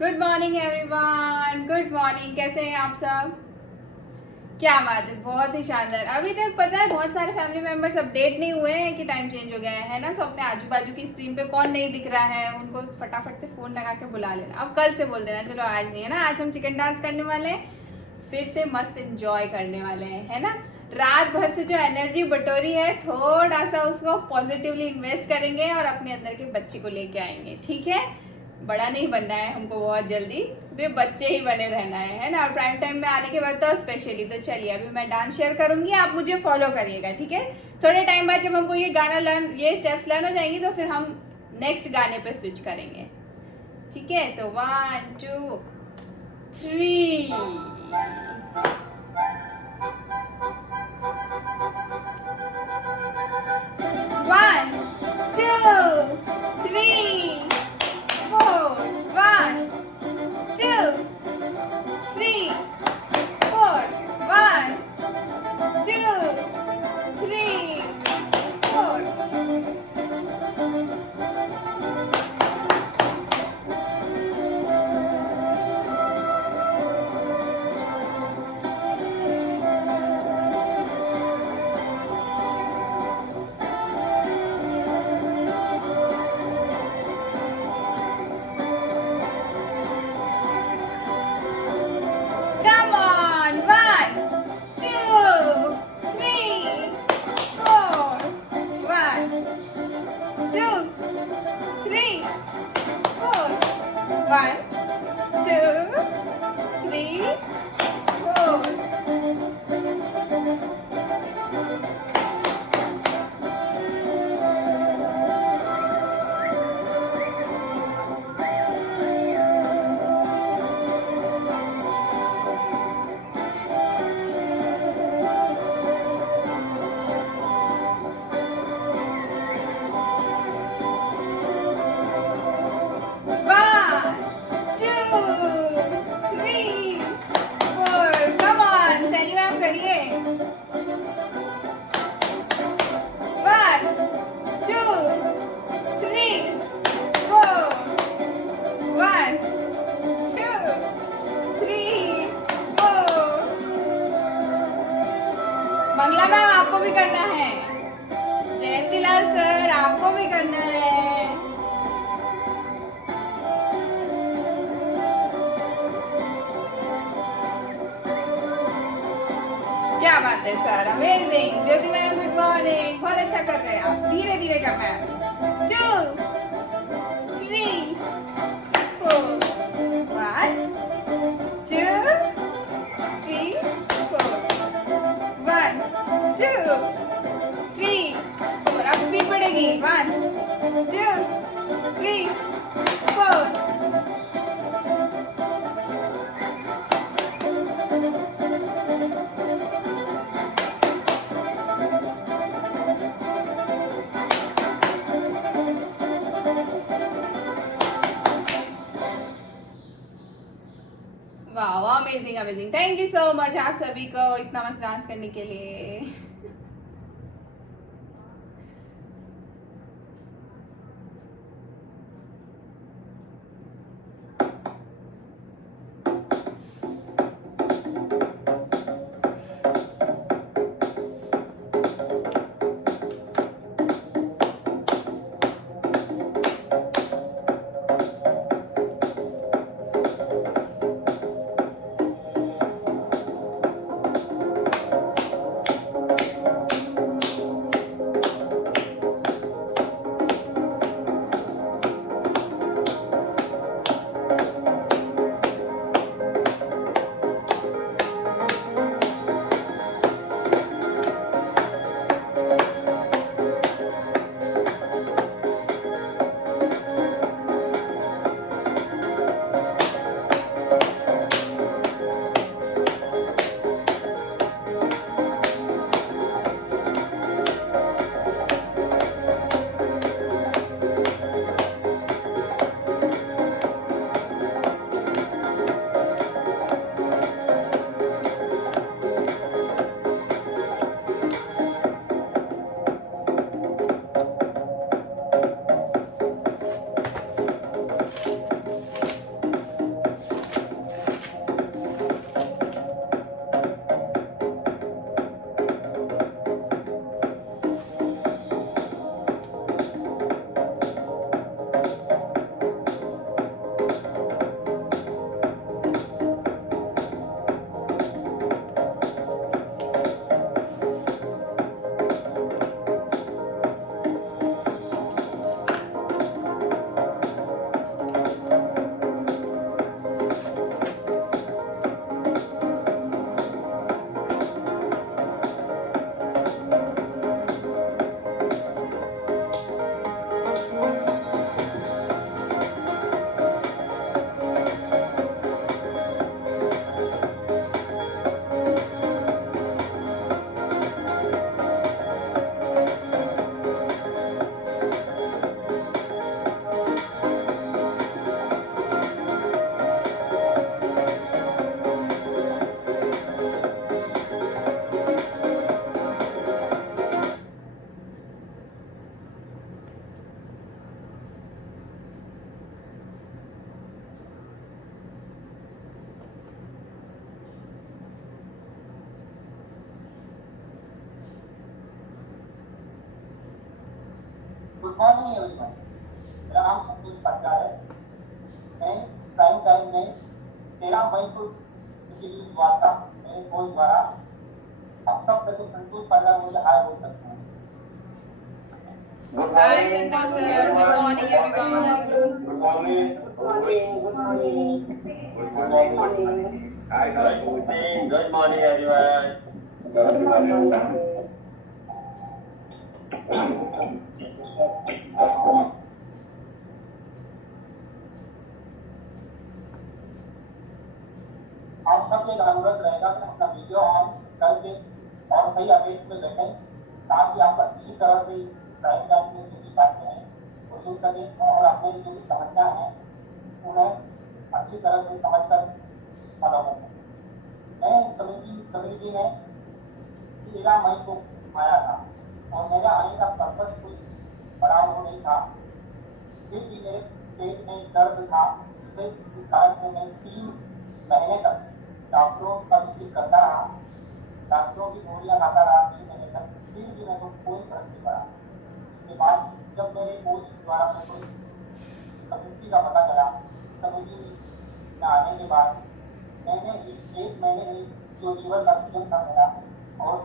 Good morning everyone, good morning. कैसे हैं आप सब? क्या बात है, बहुत ही शानदार। अभी तक पता है बहुत सारे फैमिली मेंबर्स अपडेट नहीं हुए हैं कि टाइम चेंज हो गया है ना। सो अपने आजू बाजू की स्क्रीन पे कौन नहीं दिख रहा है उनको फटाफट से फ़ोन लगा के बुला लेना। अब कल से बोल देना, चलो आज नहीं है ना, आज हम चिकन डांस करने वाले हैं, फिर से मस्त एंजॉय करने वाले हैं, है ना। रात भर से जो एनर्जी बटोरी है थोड़ा सा उसको पॉजिटिवली इन्वेस्ट करेंगे और अपने अंदर के बच्चे को लेके आएंगे, ठीक है। बड़ा नहीं बनना है हमको बहुत जल्दी, भी बच्चे ही बने रहना है ना। और प्राइम टाइम में आने के बाद तो स्पेशली। तो चलिए अभी मैं डांस शेयर करूंगी, आप मुझे फॉलो करिएगा, ठीक है। थोड़े टाइम बाद जब हमको ये गाना लर्न, ये स्टेप्स लर्न हो जाएंगी तो फिर हम नेक्स्ट गाने पे स्विच करेंगे, ठीक है। सो 1 2 3। 1 2 3 4 1 2 3 4 1 2 3 4। Come on, 1 2 3 4 1 2 3 4 1 2 3 4। One, two, three, four. Come on, Sally ma'am करिए। 1 2 3 4 1 2 3 4। मंगला मैम आपको भी करना है। जयंतीलाल सर आपको भी करना है। क्या बात है सर, अमेजिंग। ज्योति मैम गुड मॉर्निंग, बहुत अच्छा कर रहे हैं आप, धीरे धीरे करना है। 2 3 4 1 2 3 4 1 2 3 4। अब स्पीड बढ़ेगी। 1 2 3 4। वाह, amazing amazing. Thank you so much आप सभी को इतना मस्त डांस करने के लिए। मॉर्निंग एवरीवन, मेरा नाम संतोष पाटिया है। मैं इस प्राइम टाइम में 13 मई को इंट्रोड्यूस हुआ था मेरे कोच द्वारा। आप सब मेरे को संतोष पाटिया मुझे हाय बोल सकते हैं। Hi Santosh sir, good morning everyone. Good morning. Good morning. Good morning. Hi, sir. Good morning. Good morning, everyone. Good morning. आप सबसे एक अनुरोध रहेगा कि अपना वीडियो ऑन करके और सही अपडेट में बैठें, ताकि आप अच्छी तरह से प्राइम टाइम में जो भी बातें हैं वो सुन सकें और अपने जो भी समस्या हैं उन्हें अच्छी तरह से समझकर फॉलो कर सकें। मैं इस कम्युनिटी में 13 मई को आया था और मेरा आने का पर्पस कुछ बड़ा वो नहीं था, फिर भी मेरे पेट में दर्द था, जिससे इस कारण से मैं 3 महीने तक डॉक्टरों का विजिट करता रहा, डॉक्टरों की गोलियां खाता रहा 3 महीने तक, फिर भी मेरे को कोई फर्क नहीं पड़ा। उसके बाद जब मेरे कोच द्वारा मेरे को कम्युनिटी का पता चला, इस कम्युनिटी में आने के बाद मैंने 1 महीने में जो लीवर का सूजन था मेरा और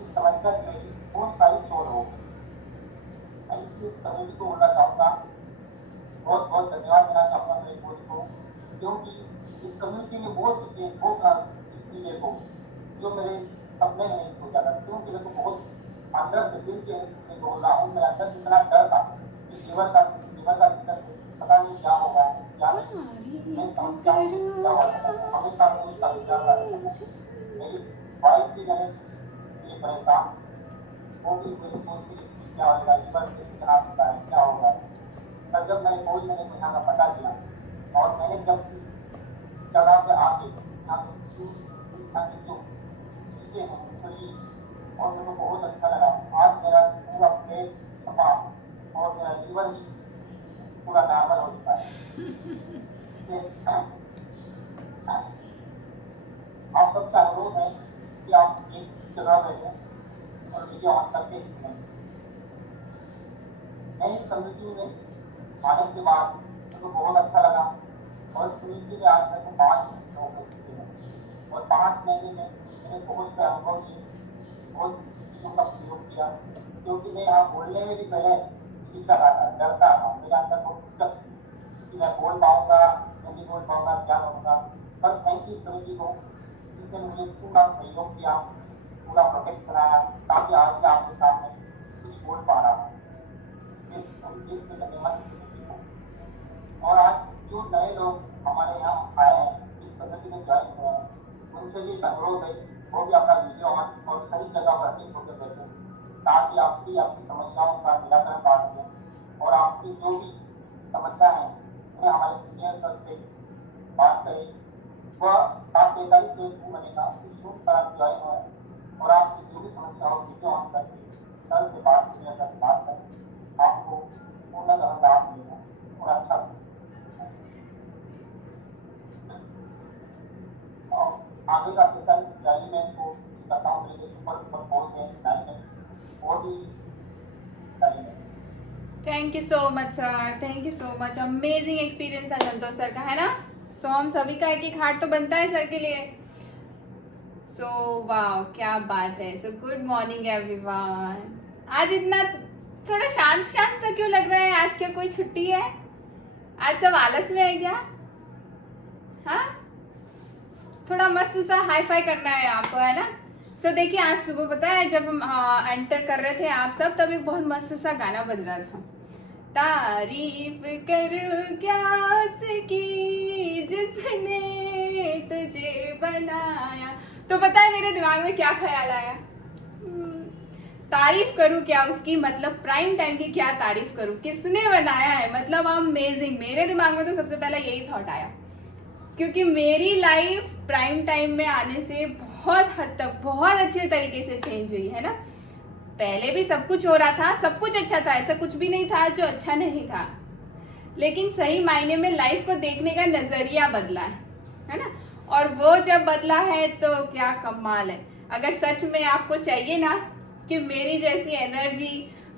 इस समस्या की मेरी बहुत सारी सोल हो गई। मैं इस कम्युनिटी को बोलना चाहूँगा, बहुत बहुत धन्यवाद देना चाहूँगा मेरे कोच को, क्योंकि इस कम्युनिटी में वो चीज़ें वो चीज़ देखो जो मेरे सपने में नहीं सोचा था, क्योंकि मेरे को बहुत अंदर से दिल के मैं बोल रहा हूँ, मेरे अंदर इतना डर था कि लीवर का पता नहीं क्या होगा, क्या नहीं। मैं समझता हूँ क्या हो सकता है, हमेशा कोच का विचार रहा। मेरी वाइफ भी मैंने ये परेशान, वो भी मुझे सोचती है कि क्या होगा, लीवर कैसे खराब होता है, क्या होगा। पर जब मैंने कोच मैंने यहाँ का पता किया और मैंने जब इस जगह पे आके यहाँ की जो चीज़ें हैं खुली और मेरे को बहुत अच्छा लगा। आज मेरा पूरा पेट सफा और मेरा लीवर भी पूरा नॉर्मल हो चुका है। इसलिए आप सबसे अनुरोध है कि आप एक जगह बैठें और वीडियो ऑन करके सुनें। मैं इस कम्युनिटी में आने के बाद मेरे को बहुत अच्छा लगा और इस कम्युनिटी में आज मेरे को 5 लोग हो चुके हैं और 5 महीने में मैंने बहुत से अनुभव किए, बहुत चीज़ों का प्रयोग किया, क्योंकि मैं यहाँ बोलने में भी पहले हिचकिचाता था, डरता था, मेरे अंदर बहुत हिचक कि मैं बोल पाऊँगा नहीं बोल पाऊँगा, क्या करूँगा। पर थैंक यू इस कम्युनिटी को जिसने मुझे पूरा सहयोग किया, पूरा प्रोटेक्ट कराया, ताकि आज मैं आपके सामने कुछ बोल पा रहा हूँ। इसलिए हम दिल से धन्यवाद इस कम्युनिटी को। और आज जो नए लोग हमारे यहाँ आए हैं, इस कम्युनिटी में ज्वाइन हुए हैं, उनसे भी अनुरोध है वो भी अपना वीडियो ऑन और सही जगह पर अटेंड होकर बैठे, ताकि आपकी समस्याओं का निराकरण पा सकें और आपकी जो भी समस्या है उन्हें हमारे सीनियर सर से बात करें। वह 7:45 में जूम बनेगा, उस जूम पर आप ज्वाइन हुए और आपकी जो भी समस्या हो वीडियो ऑन करके सर से बात सीनियर सर से बात करें, आपको पूर्णतः लाभ मिलेगा और अच्छा आगे का सेशन जारी मैं इनको करता हूँ। मेरे सुपर कोच है वो भी करेंगे। Thank you so much sir, thank you so much. Amazing experience था संतोष सर का, है ना। सो हम सभी का एक एक हार्ट तो बनता है सर के लिए। सो वाह, क्या बात है। So good morning everyone. आज इतना थोड़ा शांत शांत सा क्यों लग रहा है? आज क्या कोई छुट्टी है? आज सब आलस में है क्या? हाँ, थोड़ा मस्त सा हाई फाई करना है आपको, है ना। सो देखिए, आज सुबह पता है जब हम एंटर कर रहे थे आप सब, तब एक बहुत मस्त सा गाना बज रहा था, तारीफ करूं क्या उसकी जिसने तुझे बनाया। तो पता है मेरे दिमाग में क्या ख्याल आया? तारीफ करूं क्या उसकी, मतलब प्राइम टाइम की क्या तारीफ करूं, किसने बनाया है, मतलब अमेजिंग। मेरे दिमाग में तो सबसे पहला यही थॉट आया, क्योंकि मेरी लाइफ प्राइम टाइम में आने से बहुत हद तक बहुत अच्छे तरीके से चेंज हुई है ना। पहले भी सब कुछ हो रहा था, सब कुछ अच्छा था, ऐसा कुछ भी नहीं था जो अच्छा नहीं था, लेकिन सही मायने में लाइफ को देखने का नजरिया बदला है ना। और वो जब बदला है तो क्या कमाल है। अगर सच में आपको चाहिए ना कि मेरी जैसी एनर्जी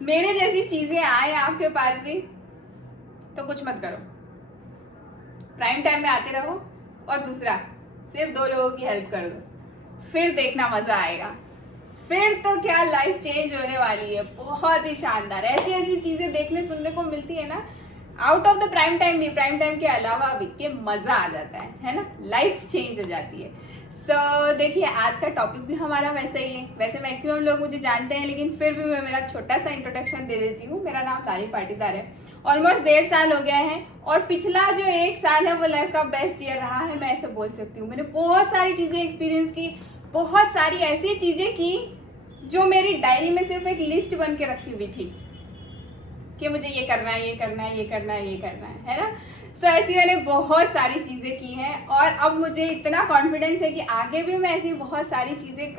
मेरे जैसी चीजें आए आपके पास भी तो कुछ मत करो, प्राइम टाइम में आते रहो। और दूसरा, सिर्फ 2 लोगों की हेल्प कर दो, फिर देखना मजा आएगा। फिर तो क्या लाइफ चेंज होने वाली है, बहुत ही शानदार। ऐसी ऐसी चीजें देखने सुनने को मिलती है ना, out of the prime time भी, प्राइम टाइम के अलावा भी, कि मजा आ जाता है ना, लाइफ चेंज हो जाती है। सो देखिए, आज का टॉपिक भी हमारा वैसा ही है। वैसे मैक्सिमम लोग मुझे जानते हैं, लेकिन फिर भी मैं मेरा छोटा सा इंट्रोडक्शन दे देती हूँ। मेरा नाम लाली पाटीदार है। ऑलमोस्ट 1.5 साल हो गया है, और पिछला जो 1 साल है वो लाइफ का बेस्ट ईयर रहा है, मैं ऐसे बोल सकती हूँ। मैंने बहुत सारी चीजें एक्सपीरियंस की, बहुत सारी ऐसी चीजें की जो मेरी डायरी में सिर्फ एक लिस्ट बन के रखी हुई थी कि मुझे ये करना है, ये करना है, ये करना है, ये करना है ना। सो ऐसी मैंने बहुत सारी चीज़ें की हैं, और अब मुझे इतना कॉन्फिडेंस है कि आगे भी मैं ऐसी बहुत सारी चीज़ें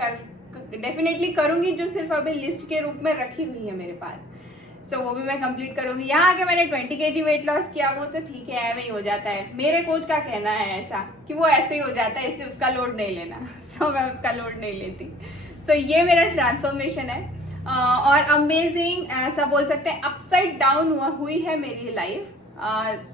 डेफिनेटली करूँगी, जो सिर्फ अभी लिस्ट के रूप में रखी हुई है मेरे पास। सो वो भी मैं कंप्लीट करूँगी। यहाँ आके मैंने 20 kg वेट लॉस किया, वो तो ठीक है, ऐसे ही हो जाता है। मेरे कोच का कहना है ऐसा कि वो ऐसे ही हो जाता है, इसलिए उसका लोड नहीं लेना। सो मैं उसका लोड नहीं लेती। सो ये मेरा ट्रांसफॉर्मेशन है, और अमेजिंग ऐसा बोल सकते हैं, अपसाइड डाउन हुई है मेरी लाइफ।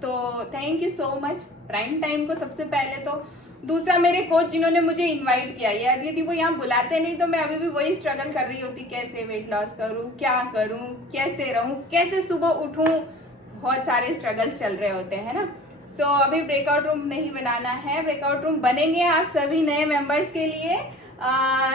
तो thank you so much prime time को सबसे पहले तो। दूसरा, मेरे कोच जिन्होंने मुझे इनवाइट किया, यदि वो यहाँ बुलाते नहीं तो मैं अभी भी वही स्ट्रगल कर रही होती, कैसे वेट लॉस करूँ, क्या करूँ, कैसे रहूँ, कैसे सुबह उठूँ। बहुत सारे स्ट्रगल्स चल रहे होते हैं ना। सो अभी ब्रेकआउट रूम नहीं बनाना है, ब्रेकआउट रूम बनेंगे आप सभी नए मेंबर्स के लिए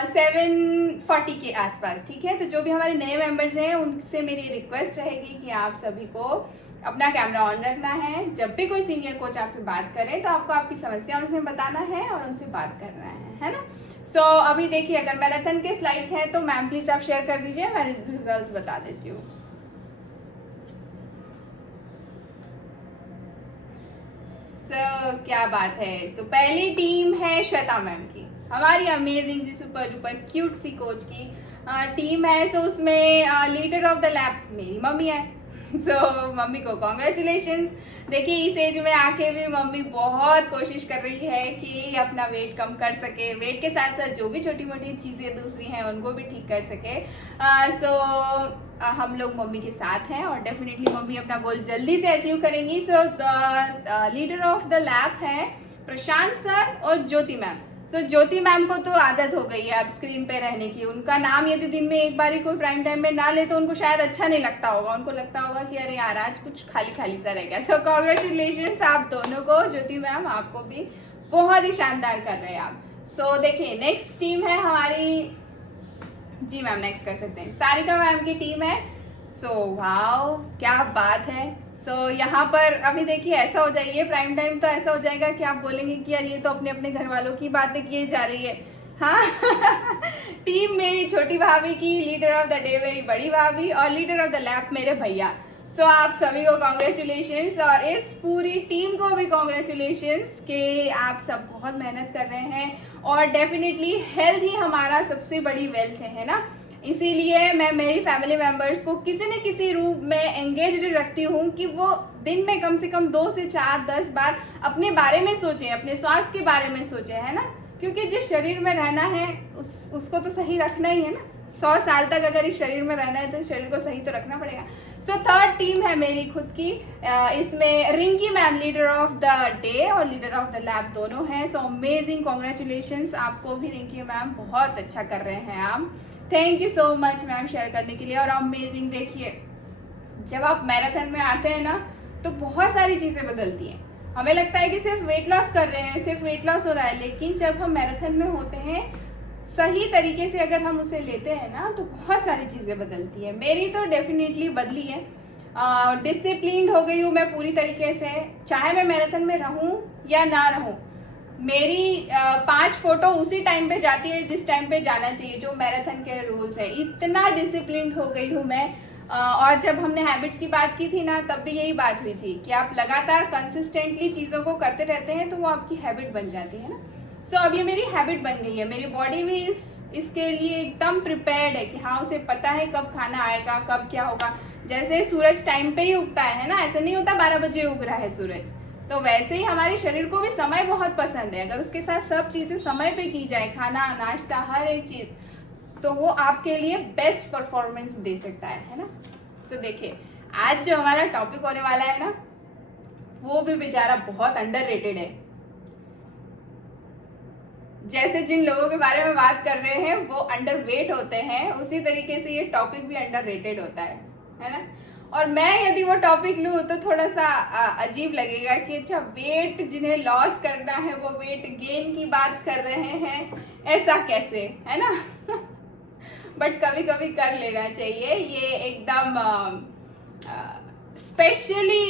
7:40 के आसपास, ठीक है। तो जो भी हमारे नए मेंबर्स हैं उनसे मेरी रिक्वेस्ट रहेगी कि आप सभी को अपना कैमरा ऑन रखना है। जब भी कोई सीनियर कोच आपसे बात करे तो आपको आपकी समस्या उनसे बताना है और उनसे बात करना है ना। सो अभी देखिए, अगर मैराथन के स्लाइड्स हैं तो मैम प्लीज आप शेयर कर दीजिए, मैं रिजल्ट्स बता देती हूँ। क्या बात है। सो पहली टीम है श्वेता मैम की, हमारी अमेजिंग सी सुपर डुपर क्यूट सी कोच की टीम है। सो उसमें लीडर ऑफ द लैब मेरी मम्मी है। सो मम्मी को कॉन्ग्रेचुलेशंस। देखिए, इस एज में आके भी मम्मी बहुत कोशिश कर रही है कि अपना वेट कम कर सके, वेट के साथ साथ जो भी छोटी मोटी चीज़ें दूसरी हैं उनको भी ठीक कर सके। हम लोग मम्मी के साथ हैं, और डेफिनेटली मम्मी अपना गोल जल्दी से अचीव करेंगी। सो लीडर ऑफ द लैब है प्रशांत सर और ज्योति मैम। सो ज्योति मैम को तो आदत हो गई है अब स्क्रीन पे रहने की। उनका नाम यदि दिन में एक बार ही कोई प्राइम टाइम में ना ले तो उनको शायद अच्छा नहीं लगता होगा, उनको लगता होगा कि अरे यार आज कुछ खाली खाली सा रह गया। सो कॉन्ग्रेचुलेशन आप दोनों को। ज्योति मैम आपको भी बहुत ही शानदार कर रहे हैं आप। सो देखिए, नेक्स्ट टीम है हमारी, जी मैम नेक्स्ट कर सकते हैं, सारिका मैम की टीम है। सो वाओ, क्या बात है। सो यहाँ पर अभी देखिए, ऐसा हो जाइए प्राइम टाइम तो ऐसा हो जाएगा कि आप बोलेंगे कि यार ये तो अपने अपने घर वालों की बातें किए जा रही है। हाँ टीम मेरी छोटी भाभी की, लीडर ऑफ द डे मेरी बड़ी भाभी, और लीडर ऑफ द लैब मेरे भैया। सो आप सभी को कॉन्ग्रेचुलेशंस, और इस पूरी टीम को भी कॉन्ग्रेचुलेशंस कि आप सब बहुत मेहनत कर रहे हैं। और डेफिनेटली हेल्थ ही हमारा सबसे बड़ी वेल्थ है ना, इसीलिए मैं मेरी फैमिली मेम्बर्स को किसी न किसी रूप में एंगेज्ड रखती हूँ कि वो दिन में कम से कम 2 से 4-10 बार अपने बारे में सोचें, अपने स्वास्थ्य के बारे में सोचें, है ना। क्योंकि जिस शरीर में रहना है उसको तो सही रखना ही है ना। 100 साल तक अगर इस शरीर में रहना है तो शरीर को सही तो रखना पड़ेगा। सो थर्ड टीम है मेरी खुद की, इसमें Rinki ma'am leader of the day और लीडर ऑफ द लैब दोनों हैं। सो अमेजिंग, कॉन्ग्रेचुलेशंस आपको भी रिंकी मैम, बहुत अच्छा कर रहे हैं आप। Thank you so much ma'am share करने के लिए। और अमेजिंग, देखिए जब आप मैराथन में आते हैं ना तो बहुत सारी चीज़ें बदलती हैं। हमें लगता है कि सिर्फ वेट लॉस कर रहे हैं, सिर्फ वेट लॉस हो रहा है, लेकिन जब हम मैराथन में होते हैं सही तरीके से अगर हम उसे लेते हैं ना तो बहुत सारी चीज़ें बदलती हैं। मेरी तो डेफिनेटली बदली है, डिसिप्लिन्ड हो गई हूँ मैं पूरी तरीके से, चाहे मैं मैराथन में रहूँ या ना रहूँ। मेरी 5 फोटो उसी टाइम पे जाती है जिस टाइम पे जाना चाहिए, जो मैराथन के रूल्स है। इतना डिसिप्लिन्ड हो गई हूँ मैं। और जब हमने हैबिट्स की बात की थी ना, तब भी यही बात हुई थी कि आप लगातार कंसिस्टेंटली चीज़ों को करते रहते हैं तो वो आपकी हैबिट बन जाती है ना। सो अब ये मेरी हैबिट बन गई है, मेरी बॉडी भी इसके लिए एकदम प्रिपेयर्ड है कि हाँ उसे पता है कब खाना आएगा, कब क्या होगा। जैसे सूरज टाइम पे ही उगता है ना, ऐसा नहीं होता 12 बजे उग रहा है सूरज, तो वैसे ही हमारे शरीर को भी समय बहुत पसंद है। अगर उसके साथ सब चीज़ें समय पे की जाए, खाना नाश्ता हर एक चीज़, तो वो आपके लिए बेस्ट परफॉर्मेंस दे सकता है ना। तो देखिए आज जो हमारा टॉपिक होने वाला है ना, वो भी बेचारा बहुत अंडररेटेड है। जैसे जिन लोगों के बारे में बात कर रहे हैं वो अंडरवेट होते हैं, उसी तरीके से ये टॉपिक भी अंडररेटेड होता है ना। और मैं यदि वो टॉपिक लूँ तो थोड़ा सा अजीब लगेगा कि अच्छा वेट जिन्हें लॉस करना है वो वेट गेन की बात कर रहे हैं, ऐसा कैसे, है ना। बट कभी कभी कर लेना चाहिए, ये एकदम स्पेशली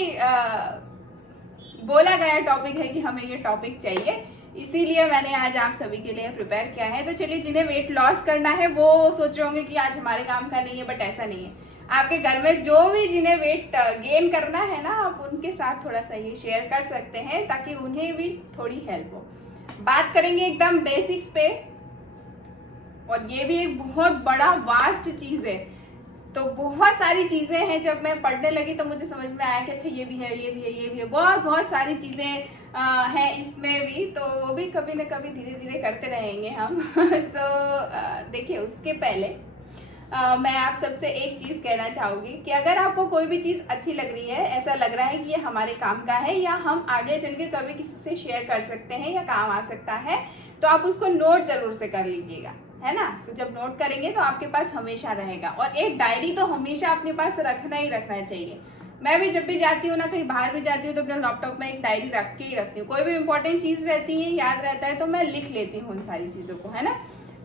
बोला गया टॉपिक है कि हमें ये टॉपिक चाहिए, इसीलिए मैंने आज आप सभी के लिए प्रिपेयर किया है। तो चलिए, जिन्हें वेट लॉस करना है वो सोच रहे होंगे कि आज हमारे काम का नहीं है, बट ऐसा नहीं है। आपके घर में जो भी जिन्हें वेट गेन करना है ना, आप उनके साथ थोड़ा सा ये शेयर कर सकते हैं ताकि उन्हें भी थोड़ी हेल्प हो। बात करेंगे एकदम बेसिक्स पे, और ये भी एक बहुत बड़ा वास्ट चीज़ है। तो बहुत सारी चीज़ें हैं, जब मैं पढ़ने लगी तो मुझे समझ में आया कि अच्छा ये भी है, ये भी है, ये भी है, बहुत बहुत सारी चीज़ें हैं इसमें भी। तो वो भी कभी ना कभी धीरे धीरे करते रहेंगे हम। सो देखिए, उसके पहले मैं आप सबसे एक चीज़ कहना चाहूँगी कि अगर आपको कोई भी चीज़ अच्छी लग रही है, ऐसा लग रहा है कि ये हमारे काम का है या हम आगे चल के कभी किसी से शेयर कर सकते हैं या काम आ सकता है, तो आप उसको नोट ज़रूर से कर लीजिएगा, है ना। सो जब नोट करेंगे तो आपके पास हमेशा रहेगा। और एक डायरी तो हमेशा अपने पास रखना ही रखना चाहिए। मैं भी जब भी जाती हूँ ना, कहीं बाहर भी जाती हूँ, तो अपने लैपटॉप में एक डायरी रख के ही रखती हूँ। कोई भी इंपॉर्टेंट चीज़ रहती है, याद रहता है, तो मैं लिख लेती हूँ उन सारी चीज़ों को, है ना।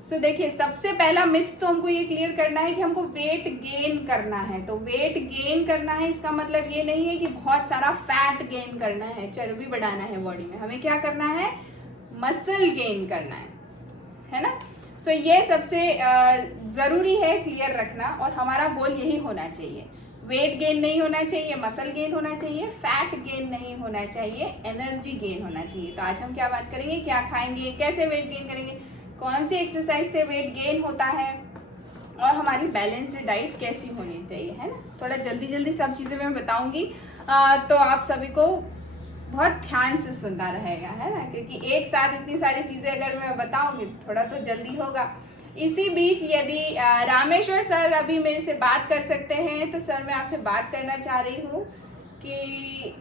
सो देखिए, सबसे पहला मिथ तो हमको ये क्लियर करना है कि हमको वेट गेन करना है। तो वेट गेन करना है, इसका मतलब ये नहीं है कि बहुत सारा फैट गेन करना है, चर्बी बढ़ाना है बॉडी में। हमें क्या करना है? मसल गेन करना है ना। सो ये सबसे ज़रूरी है क्लियर रखना, और हमारा गोल यही होना चाहिए। वेट गेन नहीं होना चाहिए, मसल गेन होना चाहिए, फैट गेन नहीं होना चाहिए, एनर्जी गेन होना चाहिए। तो आज हम क्या बात करेंगे, क्या खाएंगे, कैसे वेट गेन करेंगे, कौन सी एक्सरसाइज से वेट गेन होता है, और हमारी बैलेंस्ड डाइट कैसी होनी चाहिए, है ना। थोड़ा जल्दी जल्दी सब चीज़ें मैं बताऊंगी, तो आप सभी को बहुत ध्यान से सुनना रहेगा, है ना, क्योंकि एक साथ इतनी सारी चीज़ें अगर मैं बताऊंगी थोड़ा तो जल्दी होगा। इसी बीच यदि रामेश्वर सर अभी मेरे से बात कर सकते हैं, तो सर मैं आपसे बात करना चाह रही हूँ कि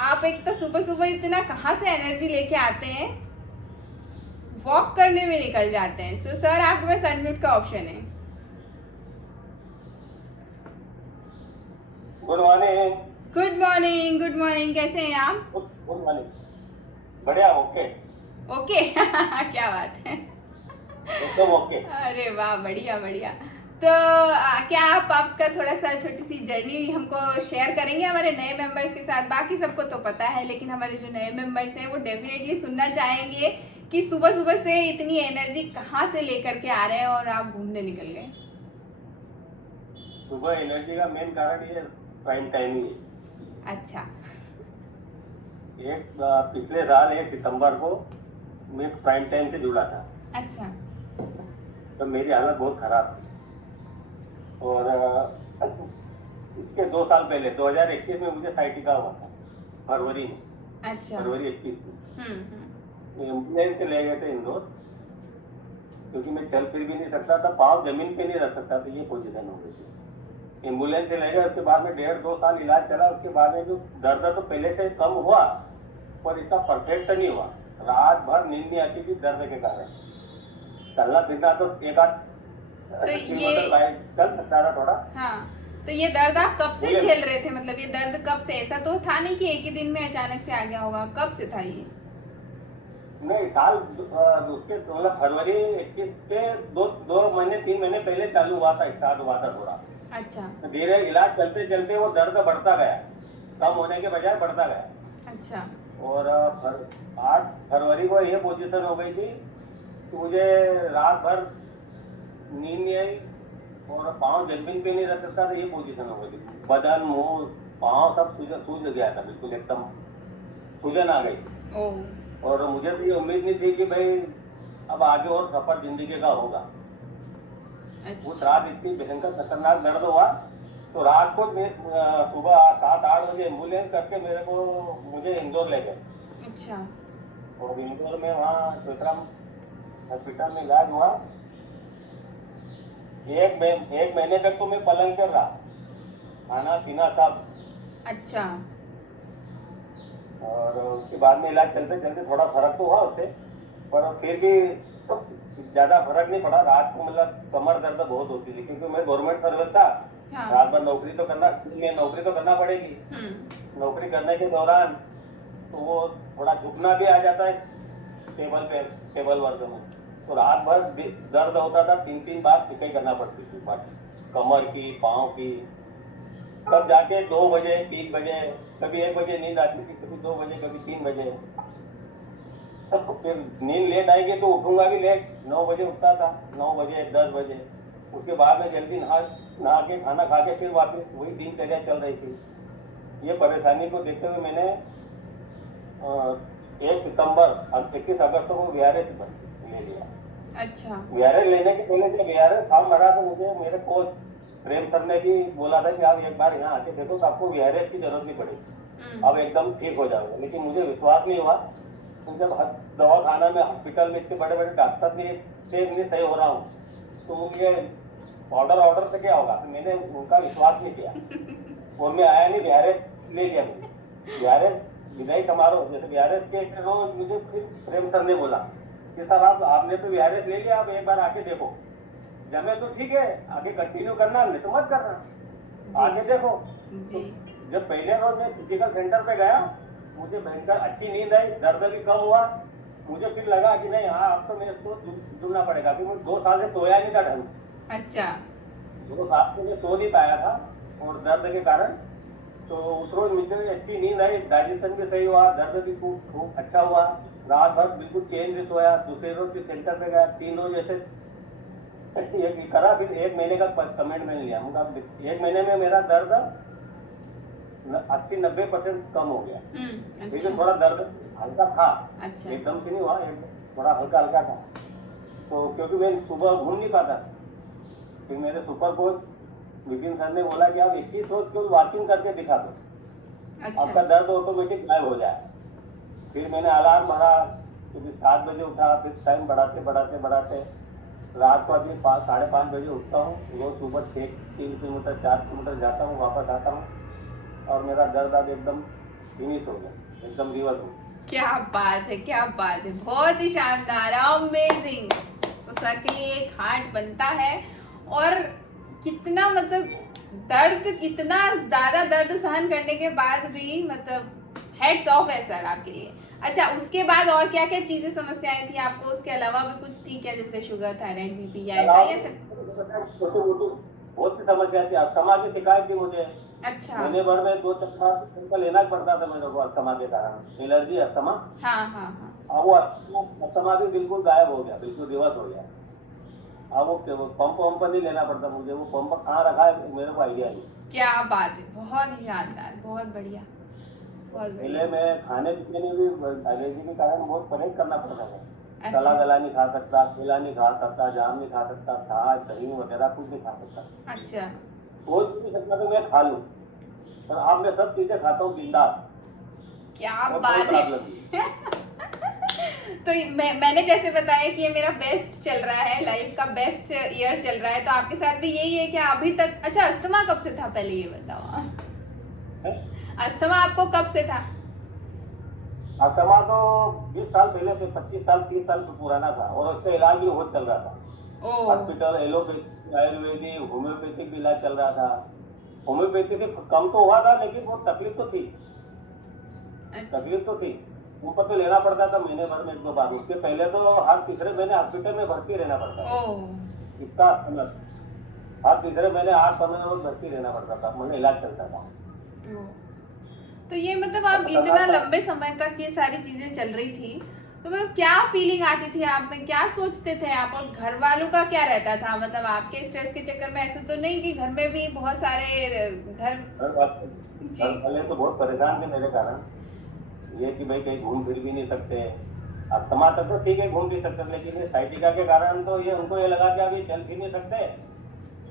आप एक तो सुबह सुबह इतना कहाँ से एनर्जी लेके आते हैं, वॉक करने में निकल जाते हैं। सो सर, आपके पास अनम्यूट का ऑप्शन है। Good morning. Good morning, good morning, कैसे हैं आप? गुड मॉर्निंग, बढ़िया, ओके ओके। क्या बात है, एकदम ओके। अरे वाह, बढ़िया बढ़िया। तो क्या आप आपका थोड़ा सा छोटी सी जर्नी हमको शेयर करेंगे हमारे नए मेंबर्स के साथ? बाकी सबको तो पता है, लेकिन हमारे जो नए मेंबर्स हैं वो डेफिनेटली सुनना चाहेंगे कि सुबह सुबह से इतनी एनर्जी कहाँ से लेकर के आ रहे हैं और आप घूमने निकल गए। सुबह एनर्जी का मेन कारण ये प्राइम टाइम ही है। अच्छा। पिछले साल 1 सितंबर को मैं प्राइम टाइम से जुड़ा था। अच्छा। तो मेरी हालत बहुत खराब थी, और इसके 2 साल पहले 2021 में मुझे साइटिका हुआ था, फरवरी में। अच्छा। फरवरी 21 में हम्म। एम्बुलेंस से ले गए थे इंदौर, क्योंकि मैं चल फिर भी नहीं सकता था, पाँव जमीन पे नहीं रख सकता था, ये पोजीशन हो गई थी। एम्बुलेंस से ले गए, उसके बाद में 1.5-2 साल इलाज चला। उसके बाद में जो दर्द तो पहले से कम हुआ, पर इतना परफेक्ट नहीं हुआ। रात भर नींद नहीं आती थी दर्द के कारण। चलना फिरना तो एक आध किलोमीटर चल सकता था थोड़ा। हाँ, तो ये दर्द आप कब से झेल रहे थे? मतलब ये दर्द कब से? ऐसा तो था नहीं कि एक ही दिन में अचानक से आ गया होगा, कब से था ये? नहीं, साल उसके मतलब फरवरी 21 के 2 महीने 3 महीने पहले चालू हुआ था, स्टार्ट हुआ था थोड़ा। अच्छा। तो धीरे इलाज चलते चलते वो दर्द बढ़ता गया, कम होने के बजाय बढ़ता गया। अच्छा। और 8 फरवरी को ये पोजीशन हो गई थी कि मुझे रात भर नींद नहीं आई, और पाँव जमीन पे नहीं रख सकता था, ये पोजीशन हो गई थी। बदन, मुंह, पाँव सब सूज गया था, बिल्कुल एकदम सूजन आ गई थी। ओह। और मुझे तो ये उम्मीद नहीं थी कि भाई अब आगे और सफर जिंदगी का होगा। अच्छा। उस रात इतनी भयंकर खतरनाक दर्द हुआ, तो रात को मैं सुबह 7-8 बजे एम्बुलेंस करके मुझे इंदौर ले गए। अच्छा। और इंदौर में वहाँ चोटराम हॉस्पिटल में इलाज हुआ। एक महीने तक तो मैं पलंग कर रहा, खाना पीना सब। अच्छा। और उसके बाद में इलाज चलते चलते थोड़ा फर्क तो हुआ उससे, पर फिर भी ज्यादा फर्क नहीं पड़ा। रात को मतलब कमर दर्द बहुत होती थी, क्योंकि मैं गवर्नमेंट सर्वेंट था। हाँ। रात भर नौकरी तो करना पड़ेगी। नौकरी करने के दौरान तो वो थोड़ा झुकना भी आ जाता है टेबल वर्क में। तो रात भर दर्द होता था, 3-3 बार सिकाई करना पड़ती थी, कमर की, पाँव की। तब जाके 2 बजे 3 बजे, कभी 1 बजे नींद आती थी, कभी 2 बजे, कभी 3 बजे। तो फिर नींद लेट आएगी तो उठूंगा भी लेट, 9 बजे उठता था, 9 बजे 10 बजे। उसके बाद में जल्दी नहा के खाना खा के फिर वापस वही दिनचर्या चल रही थी। ये परेशानी को देखते हुए मैंने 1 सितंबर 31 अगस्त को वीआरएस ले लिया। अच्छा। वीआरएस लेने के पहले जब वीआरएस फॉर्म भरा तो मुझे मेरे कोच प्रेम सर ने भी बोला था कि आप एक बार यहाँ आके देखो तो आपको वीआरएस की जरूरत नहीं पड़ेगी, आप एकदम ठीक हो जाओगे। लेकिन मुझे विश्वास नहीं हुआ। तो जब दवाखाना में, हॉस्पिटल में इतने बड़े बड़े डॉक्टर ने से नहीं सही हो रहा हूँ, तो मुझे ऑर्डर से क्या होगा, तो मैंने उनका विश्वास नहीं किया और मैं आया नहीं, वीआरएस ले लिया मैंने। वीआरएस विदाई समारोह, जैसे वीआरएस के रोज मुझे फिर प्रेम सर ने बोला कि सर आपने तो वीआरएस ले लिया, आप एक बार आके देखो, जमे तो ठीक है, आगे कंटिन्यू करना, नहीं तो मत करना, आगे देखो। जी। जब पहले रोज मैं फिजिकल सेंटर पे गया, मुझे भयंकर अच्छी नींद आई, दर्द भी कम हुआ। मुझे फिर लगा कि नहीं, हाँ अब तो मैं इसको जुड़ना पड़ेगा, क्योंकि मैं 2 साल से सोया नहीं था ढंग से। अच्छा। 2 साल से मैं सो नहीं पाया था और दर्द के कारण। तो उस रोज मुझे अच्छी नींद आई, डाइजेशन भी सही हुआ, दर्द भी खूब अच्छा हुआ, रात भर बिल्कुल चैन से सोया। दूसरे रोज भी सेंटर पे गया, 3 रोज ऐसे ये करा। फिर 1 महीने का कमेंट मैंने लिया, मतलब 1 महीने में मेरा दर्द 80-90% कम हो गया। अच्छा। लेकिन थोड़ा दर्द हल्का था, अच्छा। एकदम से नहीं हुआ, थोड़ा हल्का हल्का था। तो क्योंकि मैं सुबह घूम नहीं पाता, फिर मेरे सुपर कोच विपिन सर ने बोला कि आप 21 रोज केवल वॉकिंग करके दिखा दो, अच्छा। आपका दर्द ऑटोमेटिक गायब हो जाए। फिर मैंने अलार्म भरा, क्योंकि 7 बजे उठा, फिर टाइम बढ़ाते रात को अभी 5-5:30 बजे उठता हूँ। रोज सुबह 3 किलोमीटर 4 किलोमीटर जाता हूँ, वापस आता हूँ, और मेरा दर्द अब एकदम फिनिश हो गया, एकदम रिवर्स हो गया। क्या बात है, क्या बात है, बहुत ही शानदार, अमेजिंग। तो सर के लिए एक हार्ट बनता है। और कितना मतलब कितना ज्यादा दर्द सहन करने के बाद भी मतलब हेड्स ऑफ है सर आपके लिए। अच्छा, उसके बाद और क्या क्या चीजें समस्याएं थी आपको, उसके अलावा भी कुछ थी क्या, जैसे शुगर, थायराइड, बीपी या ऐसा ही बहुत सी समस्या थी। अस्थमा की शिकायत थी मुझे। अच्छा। महीने भर में 2 चक्कर लेना पड़ता था मेरे को, अस्थमा के कारण, एलर्जी अस्थमा। हाँ हाँ हाँ। अब वो अस्थमा भी बिल्कुल गायब हो गया, बिल्कुल रिवर्स हो गया। अब वो पंप नहीं लेना पड़ता मुझे, वो पंप कहाँ रखा है मेरे को आइडिया नहीं। क्या बात है, बहुत ही शानदार, बहुत बढ़िया, बहुत पहले बढ़िया। मैं खाने पीने में भी एलर्जी के कारण बहुत परहेज करना पड़ता था। अच्छा। तला गला नहीं खा सकता, केला नहीं खा सकता, जाम नहीं खा सकता, छाछ दही वगैरह कुछ नहीं खा सकता। अच्छा। सोच भी नहीं सकता तो मैं खा लूँ, पर अब मैं सब चीजें खाता हूँ बिंदास। क्या और बात कोई है। प्रॉब्लम नहीं। तो मैंने जैसे बताया कि ये मेरा बेस्ट चल रहा है, लाइफ का बेस्ट ईयर चल रहा है, तो आपके साथ भी यही है क्या अभी तक? अच्छा, अस्थमा कब से था, पहले ये बताओ। अस्थमा आपको कब से था? अस्थमा तो 20 साल पहले से, 25 साल 30 साल पुराना था, और उसका इलाज भी बहुत चल रहा था। ओ। हॉस्पिटल, एलोपैथी, आयुर्वेदिक, होम्योपैथिक भी इलाज चल रहा था। होम्योपैथी से कम तो हुआ था, लेकिन वो तकलीफ तो थी। अच्छा। तकलीफ तो थी, ऊपर तो लेना पड़ता था महीने भर में 1-2 बार। उसके पहले तो हर तीसरे महीने हॉस्पिटल में भर्ती रहना पड़ता था। ओ। इतना हर तीसरे महीने 8-15 रोज भर्ती रहना पड़ता था, मतलब इलाज चलता था। ओ। तो ये मतलब आप इतना लंबे समय तक ये सारी चीजें चल रही थी, तो मतलब क्या फीलिंग आती थी आप में, क्या सोचते थे आप, और घर वालों का क्या रहता था? मतलब आपके स्ट्रेस के चक्कर में ऐसे तो नहीं कि घर में भी बहुत सारे घर वाले तो बहुत परेशान थे मेरे कारण, ये कि भाई कहीं घूम फिर भी नहीं सकते। अस्थमा तक तो ठीक है, घूम भी सकते, लेकिन ये साइटिका के कारण तो ये उनको ये लगा कि अभी चल फिर नहीं सकते,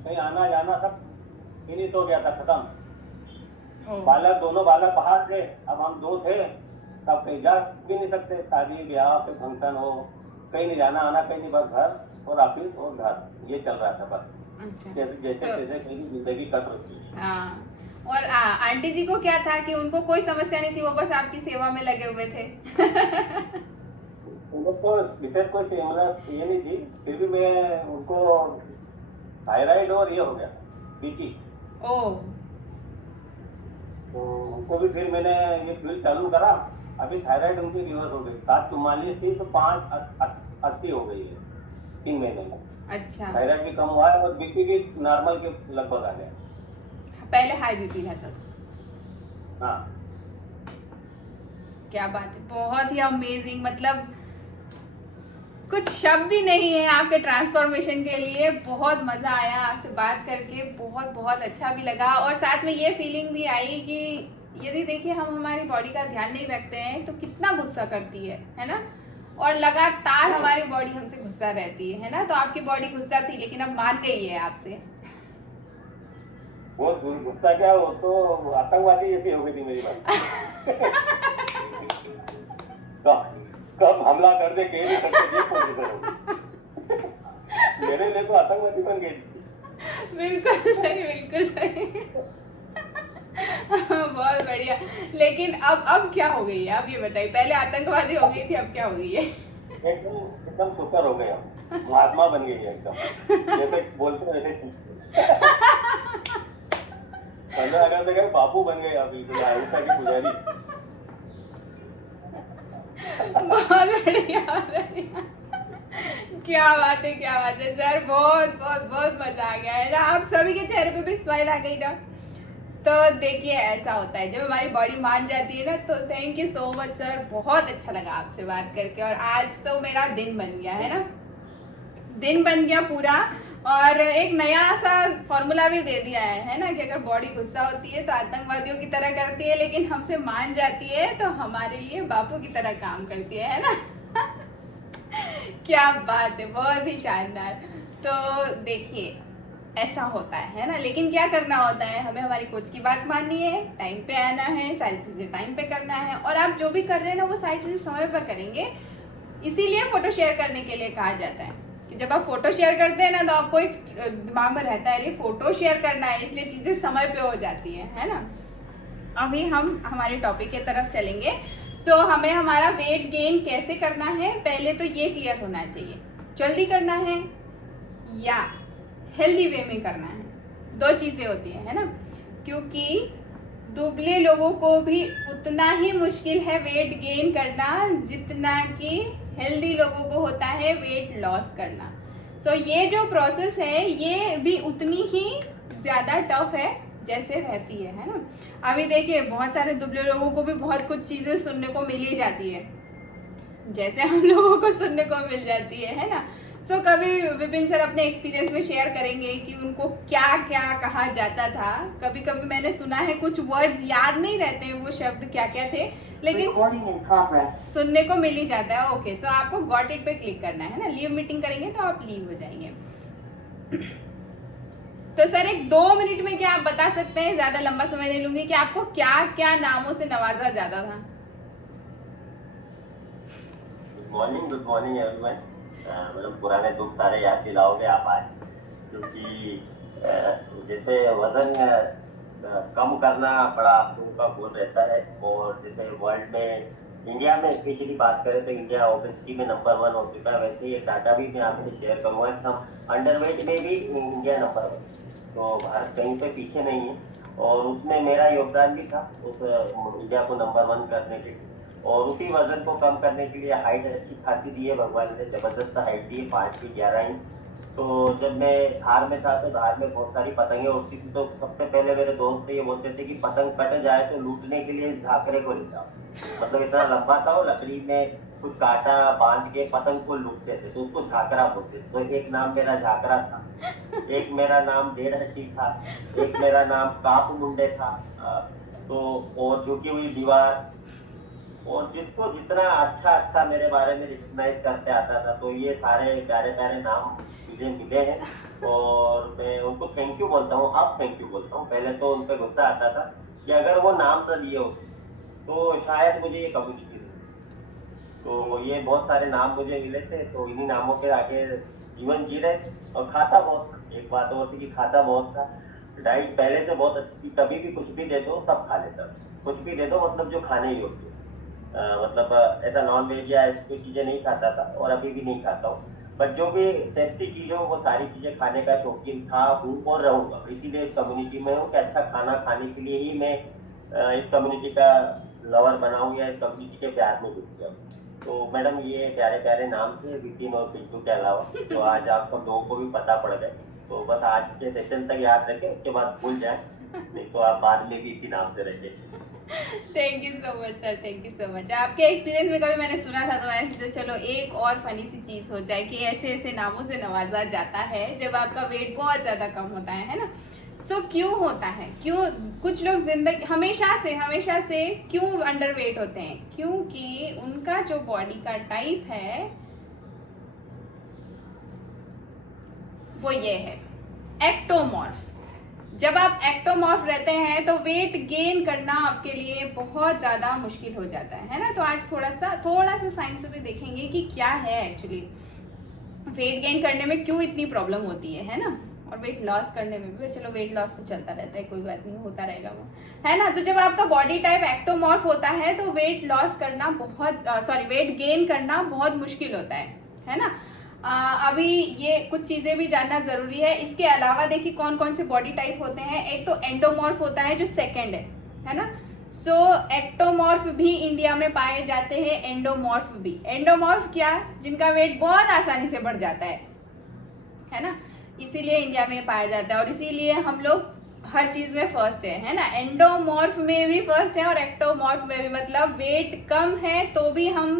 कहीं आना जाना सब फिनिश हो गया था, खत्म। दोनों बालक बाहर थे, अब हम 2 थे, तब कहीं जा भी नहीं सकते, शादी ब्याह कोई फंक्शन हो, कहीं नहीं जाना आना, कहीं नहीं, बस घर और ऑफिस और घर, ये चल रहा था बस। अच्छा। जैसे तो कहीं जिंदगी कट रही थी। हाँ, और आंटी जी को क्या था कि उनको कोई समस्या नहीं थी, वो बस आपकी सेवा में लगे हुए थे। उनको तो विशेष कोई सिमलस ये नहीं थी, फिर भी मैं उनको थायराइड और ये हो गया बीपी, ओ तो उनको भी फिर मैंने ये फील्ड चालू करा। अभी थायराइड उनकी रिवर्स हो गई, 744 थी तो 580 हो गई है 3 महीने में। अच्छा, थायराइड भी कम हुआ है और बीपी भी नॉर्मल के लगभग आ गया। पहले हाई बीपी रहता था। हाँ, क्या बात है, बहुत ही अमेजिंग, मतलब कुछ शब्द ही नहीं है आपके ट्रांसफॉर्मेशन के लिए। बहुत मज़ा आया आपसे बात करके, बहुत बहुत अच्छा भी लगा, और साथ में ये फीलिंग भी आई कि यदि देखिए हम हमारी बॉडी का ध्यान नहीं रखते हैं तो कितना गुस्सा करती है ना, और लगातार हमारी बॉडी हमसे गुस्सा रहती है ना। तो आपकी बॉडी गुस्सा थी लेकिन अब मान गई है आपसे। वो गुस्सा क्या, वो तो आतंकवादी जैसी हो गई थी मेरी बात। कब हमला कर दे कह नहीं सकते, ये पोजीशन हो गई। मेरे लिए तो आतंकवादी बन गई थी। बिल्कुल सही, बिल्कुल सही। बहुत बढ़िया। लेकिन अब क्या हो गई है, अब ये बताइए, पहले आतंकवादी हो गई थी, अब क्या हो गई है? एकदम एकदम सुपर हो गया, महात्मा बन गई है एकदम, जैसे बोलते वैसे। 15 अगस्त तक बापू बन गए अभी, आयुषा की पुजारी। बहुत बढ़िया, बहुत बढ़िया। क्या बात है, क्या बात है सर, बहुत बहुत बहुत मजा आ गया है ना। आप सभी के चेहरे पे भी स्माइल आ गई ना। तो देखिए ऐसा होता है जब हमारी बॉडी मान जाती है ना। तो thank you so much sir, बहुत अच्छा लगा आपसे बात करके, और आज तो मेरा दिन बन गया है ना, दिन बन गया पूरा। और एक नया सा फॉर्मूला भी दे दिया है ना, कि अगर बॉडी गुस्सा होती है तो आतंकवादियों की तरह करती है, लेकिन हमसे मान जाती है तो हमारे लिए बापू की तरह काम करती है ना। क्या बात है, बहुत ही शानदार। तो देखिए ऐसा होता है ना, लेकिन क्या करना होता है, हमें हमारी कोच की बात माननी है, टाइम पे आना है, सारी चीज़ें टाइम पे करना है, और आप जो भी कर रहे हैं ना वो सारी चीज़ें समय पर करेंगे। इसीलिए फोटो शेयर करने के लिए कहा जाता है कि जब आप फोटो शेयर करते हैं ना तो आपको एक दिमाग में रहता है, ये फोटो शेयर करना है, इसलिए चीज़ें समय पे हो जाती है ना। अभी हम हमारे टॉपिक की तरफ चलेंगे। सो हमें हमारा वेट गेन कैसे करना है, पहले तो ये क्लियर होना चाहिए, जल्दी करना है या हेल्दी वे में करना है, दो चीज़ें होती है ना। क्योंकि दुबले लोगों को भी उतना ही मुश्किल है वेट गेन करना जितना कि हेल्दी लोगों को होता है वेट लॉस करना। सो ये जो प्रोसेस है ये भी उतनी ही ज़्यादा टफ है जैसे रहती है ना। अभी देखिए बहुत सारे दुबले लोगों को भी बहुत कुछ चीज़ें सुनने को मिल ही जाती है, जैसे हम लोगों को सुनने को मिल जाती है ना। सो कभी विपिन सर अपने एक्सपीरियंस में शेयर करेंगे कि उनको क्या क्या कहा जाता था। कभी कभी मैंने सुना है, कुछ वर्ड्स याद नहीं रहते हैं वो शब्द क्या क्या थे, लेकिन सुनने को मिल ही जाता है। ओके, सो आपको गॉट इट पे क्लिक करना है ना, लीव मीटिंग करेंगे तो आप लीव हो जाएंगे। तो सर एक 2 मिनट में क्या आप बता सकते हैं, ज्यादा लंबा समय नहीं लूंगी, कि आपको क्या क्या नामों से नवाजा जाता था? Good morning everyone. मतलब पुराने दुख सारे याद दिलाओगे आप आज, क्योंकि जैसे वजन कम करना बड़ा आप लोगों का गोल रहता है, और जैसे वर्ल्ड में इंडिया में स्पेशली बात करें तो इंडिया ओबेसिटी में नंबर 1 हो चुका है। वैसे ये डाटा भी मैं आपसे शेयर करूंगा कि हम अंडरवेट में भी इंडिया नंबर 1, तो भारत कहीं पे पीछे नहीं है, और उसमें मेरा योगदान भी था उस इंडिया को नंबर 1 करने के लिए। और उसी वजन को कम करने के लिए हाइट अच्छी खासी दी है भगवान ने, जबरदस्त हाइट दी है, 5 फीट 11 इंच। तो जब मैं धार में था तो धार में बहुत सारी पतंगे उड़ती थी, तो सबसे पहले मेरे दोस्त ये बोलते थे कि पतंग कट जाए तो लूटने के लिए झाकरे को ले जाओ। मतलब इतना लंबा था वो, लकड़ी में कुछ कांटा बांध के पतंग को लूटते थे, तो उसको झाकरा बोलते थे। तो एक नाम मेरा झाकरा था, एक मेरा नाम डेढ़ हड्डी था, एक मेरा नाम काप मुंडे था, तो और झुकी हुई दीवार, और जिसको जितना अच्छा मेरे बारे में रिकॉग्नाइज करते आता था, तो ये सारे प्यारे प्यारे नाम मुझे मिले हैं, और मैं उनको थैंक यू बोलता हूँ। अब थैंक यू बोलता हूँ, पहले तो उन पर गुस्सा आता था कि अगर वो नाम तो दिए होते तो शायद मुझे ये कभी नहीं मिले। तो ये बहुत सारे नाम मुझे मिले थे, तो इन्हीं नामों के आगे जीवन जी रहे थे। और खाता बहुत था, एक बात और थी कि खाता बहुत था, डाइट पहले से बहुत अच्छी थी, कभी भी कुछ भी दे दो सब खा लेता हूँ, कुछ भी दे दो मतलब जो खाने योग्य मतलब ऐसा नॉन वेज या ऐसी कोई चीजें नहीं खाता था और अभी भी नहीं खाता हूँ, बट जो भी टेस्टी चीजें हो वो सारी चीजें खाने का शौकीन था, हूँ और रहूंगा। इसीलिए इस कम्युनिटी में हूँ कि अच्छा खाना खाने के लिए ही मैं इस कम्युनिटी का लवर बनाऊं या इस कम्युनिटी के प्यार में डूब जाऊं। तो मैडम ये प्यारे प्यारे नाम थे विपिन और पिंटू के अलावा, तो आज आप सब लोगों को भी पता पड़ गए। तो बस आज के सेशन तक याद रखें, उसके बाद भूल जाए, नहीं तो आप बाद में भी इसी नाम से रखें। Thank you so much sir, thank you so much. आपके एक्सपीरियंस में कभी मैंने सुना था तो मैंने सोचा चलो एक और फनी सी चीज़ हो जाए कि ऐसे ऐसे नामों से नवाजा जाता है जब आपका वेट बहुत ज़्यादा कम होता है ना। सो क्यों होता है, क्यों कुछ लोग जिंदगी हमेशा से क्यों अंडरवेट होते हैं? क्योंकि उनका जो बॉडी का टाइप है वो ये है एक्टोमॉर्फ। जब आप एक्टोमॉर्फ रहते हैं तो वेट गेन करना आपके लिए बहुत ज़्यादा मुश्किल हो जाता है ना। तो आज थोड़ा सा साइंस भी देखेंगे कि क्या है एक्चुअली वेट गेन करने में क्यों इतनी प्रॉब्लम होती है ना। और वेट लॉस करने में भी, चलो वेट लॉस तो चलता रहता है, कोई बात नहीं, होता रहेगा वो, है ना। तो जब आपका बॉडी टाइप एक्टोमॉर्फ होता है तो वेट लॉस करना वेट गेन करना बहुत मुश्किल होता है ना। अभी ये कुछ चीज़ें भी जानना ज़रूरी है। इसके अलावा देखिए कौन कौन से बॉडी टाइप होते हैं। एक तो एंडोमॉर्फ होता है जो सेकंड है ना। सो एक्टोमॉर्फ भी इंडिया में पाए जाते हैं, एंडोमॉर्फ भी। एंडोमॉर्फ क्या, जिनका वेट बहुत आसानी से बढ़ जाता है ना, इसीलिए इंडिया में पाया जाता है और इसीलिए हम लोग हर चीज़ में फर्स्ट है ना। एंडोमॉर्फ में भी फर्स्ट है और एक्टोमॉर्फ में भी, मतलब वेट कम है तो भी हम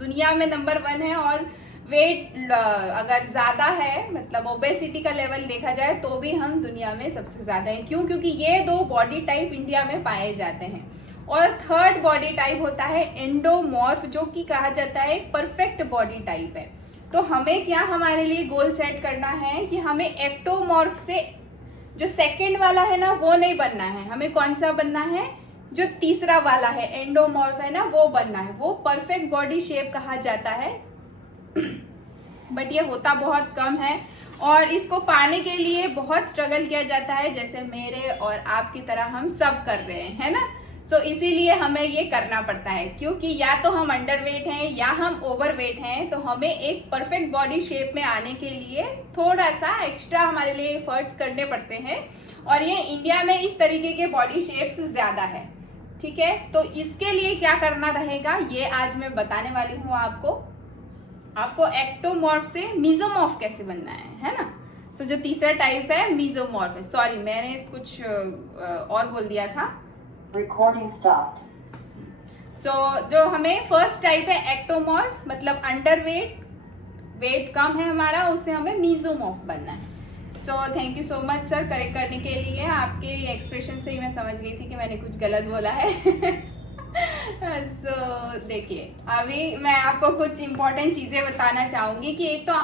दुनिया में नंबर 1 है, और वेट अगर ज़्यादा है मतलब ओबेसिटी का लेवल देखा जाए तो भी हम दुनिया में सबसे ज़्यादा हैं। क्यों? क्योंकि ये 2 बॉडी टाइप इंडिया में पाए जाते हैं। और थर्ड बॉडी टाइप होता है एंडोमॉर्फ, जो कि कहा जाता है एक परफेक्ट बॉडी टाइप है। तो हमें क्या हमारे लिए गोल सेट करना है कि हमें एक्टोमॉर्फ से जो सेकंड वाला है ना वो नहीं बनना है, हमें कौन सा बनना है, जो तीसरा वाला है एंडोमॉर्फ है ना वो बनना है। वो परफेक्ट बॉडी शेप कहा जाता है बट ये होता बहुत कम है और इसको पाने के लिए बहुत स्ट्रगल किया जाता है, जैसे मेरे और आपकी तरह हम सब कर रहे हैं, है ना। सो इसीलिए हमें ये करना पड़ता है, क्योंकि या तो हम अंडरवेट हैं या हम ओवरवेट हैं, तो हमें एक परफेक्ट बॉडी शेप में आने के लिए थोड़ा सा एक्स्ट्रा हमारे लिए एफर्ट्स करने पड़ते हैं। और ये इंडिया में इस तरीके के बॉडी शेप्स ज़्यादा है, ठीक है। तो इसके लिए क्या करना रहेगा ये आज मैं बताने वाली हूँ आपको एक्टोमॉर्फ से मीजोमॉर्फ कैसे बनना है ना। सो जो तीसरा टाइप है मीजोमॉर्फ है, सॉरी मैंने कुछ और बोल दिया था। Recording stopped. सो जो हमें फर्स्ट टाइप है एक्टोमॉर्फ, मतलब अंडरवेट, वेट कम है हमारा, उससे हमें मीजोमॉर्फ बनना है। सो thank you so much sir correct करने के लिए। आपके एक्सप्रेशन से ही मैं समझ गई थी कि मैंने कुछ गलत बोला है। सो देखिए अभी मैं आपको कुछ इंपॉर्टेंट चीज़ें बताना चाहूँगी कि एक तो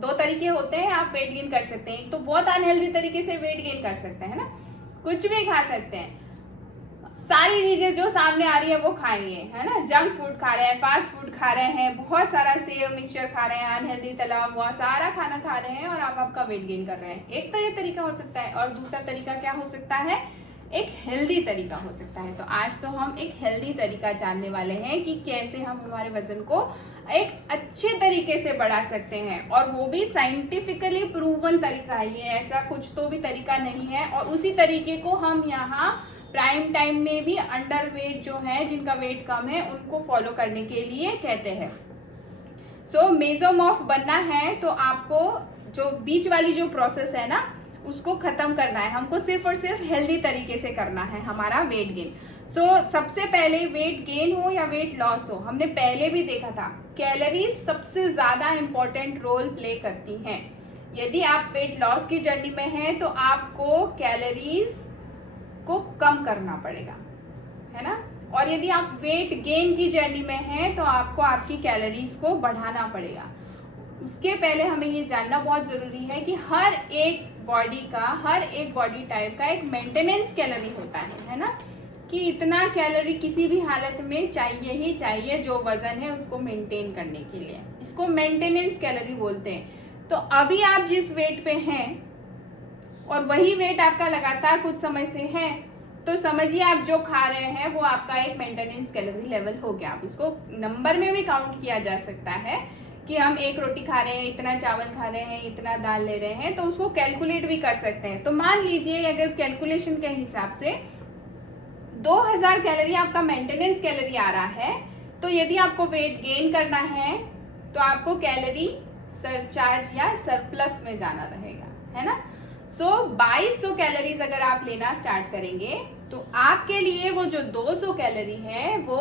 2 तरीके होते हैं आप वेट गेन कर सकते हैं। एक तो बहुत अनहेल्दी तरीके से वेट गेन कर सकते हैं ना, कुछ भी खा सकते हैं, सारी चीज़ें जो सामने आ रही है वो खाएंगे, है ना। जंक फूड खा रहे हैं, फास्ट फूड खा रहे हैं, बहुत सारा सेव मिक्सचर खा रहे हैं, अनहेल्दी तला हुआ सारा खाना खा रहे हैं और आप आपका वेट गेन कर रहे हैं। एक तो ये तरीका हो सकता है, और दूसरा तरीका क्या हो सकता है, एक हेल्दी तरीका हो सकता है। तो आज तो हम एक हेल्दी तरीका जानने वाले हैं कि कैसे हम हमारे वजन को एक अच्छे तरीके से बढ़ा सकते हैं, और वो भी साइंटिफिकली प्रूवन तरीका है। ये ऐसा कुछ तो भी तरीका नहीं है, और उसी तरीके को हम यहाँ प्राइम टाइम में भी अंडरवेट जो है, जिनका वेट कम है, उनको फॉलो करने के लिए कहते हैं। सो मेसोमॉर्फ बनना है तो आपको जो बीच वाली जो प्रोसेस है ना उसको खत्म करना है। हमको सिर्फ और सिर्फ हेल्दी तरीके से करना है हमारा वेट गेन। सो सबसे पहले वेट गेन हो या वेट लॉस हो, हमने पहले भी देखा था कैलोरीज सबसे ज़्यादा इम्पोर्टेंट रोल प्ले करती हैं। यदि आप वेट लॉस की जर्नी में हैं तो आपको कैलोरीज को कम करना पड़ेगा, है ना। और यदि आप वेट गेन की जर्नी में हैं तो आपको आपकी कैलोरीज को बढ़ाना पड़ेगा। उसके पहले हमें ये जानना बहुत ज़रूरी है कि हर एक बॉडी टाइप का एक मेंटेनेंस कैलोरी होता है ना, कि इतना कैलोरी किसी भी हालत में चाहिए ही चाहिए जो वज़न है उसको मेंटेन करने के लिए। इसको मेंटेनेंस कैलोरी बोलते हैं। तो अभी आप जिस वेट पे हैं और वही वेट आपका लगातार कुछ समय से है, तो समझिए आप जो खा रहे हैं वो आपका एक मेंटेनेंस कैलोरी लेवल हो गया। आप उसको नंबर में भी काउंट किया जा सकता है कि हम 1 रोटी खा रहे हैं, इतना चावल खा रहे हैं, इतना दाल ले रहे हैं, तो उसको कैलकुलेट भी कर सकते हैं। तो मान लीजिए अगर कैलकुलेशन के हिसाब से 2000 कैलोरी आपका मेंटेनेंस कैलोरी आ रहा है, तो यदि आपको वेट गेन करना है तो आपको कैलोरी सरचार्ज या सरप्लस में जाना रहेगा, है ना। सो 2200 कैलोरीज अगर आप लेना स्टार्ट करेंगे तो आपके लिए वो जो 200 कैलोरी है वो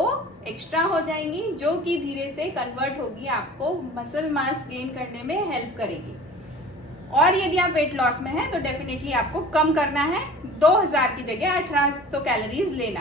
एक्स्ट्रा हो जाएंगी, जो कि धीरे से कन्वर्ट होगी, आपको मसल मास गेन करने में हेल्प करेगी। और यदि आप वेट लॉस में हैं तो डेफिनेटली आपको कम करना है, 2000 की जगह 1800 कैलोरीज लेना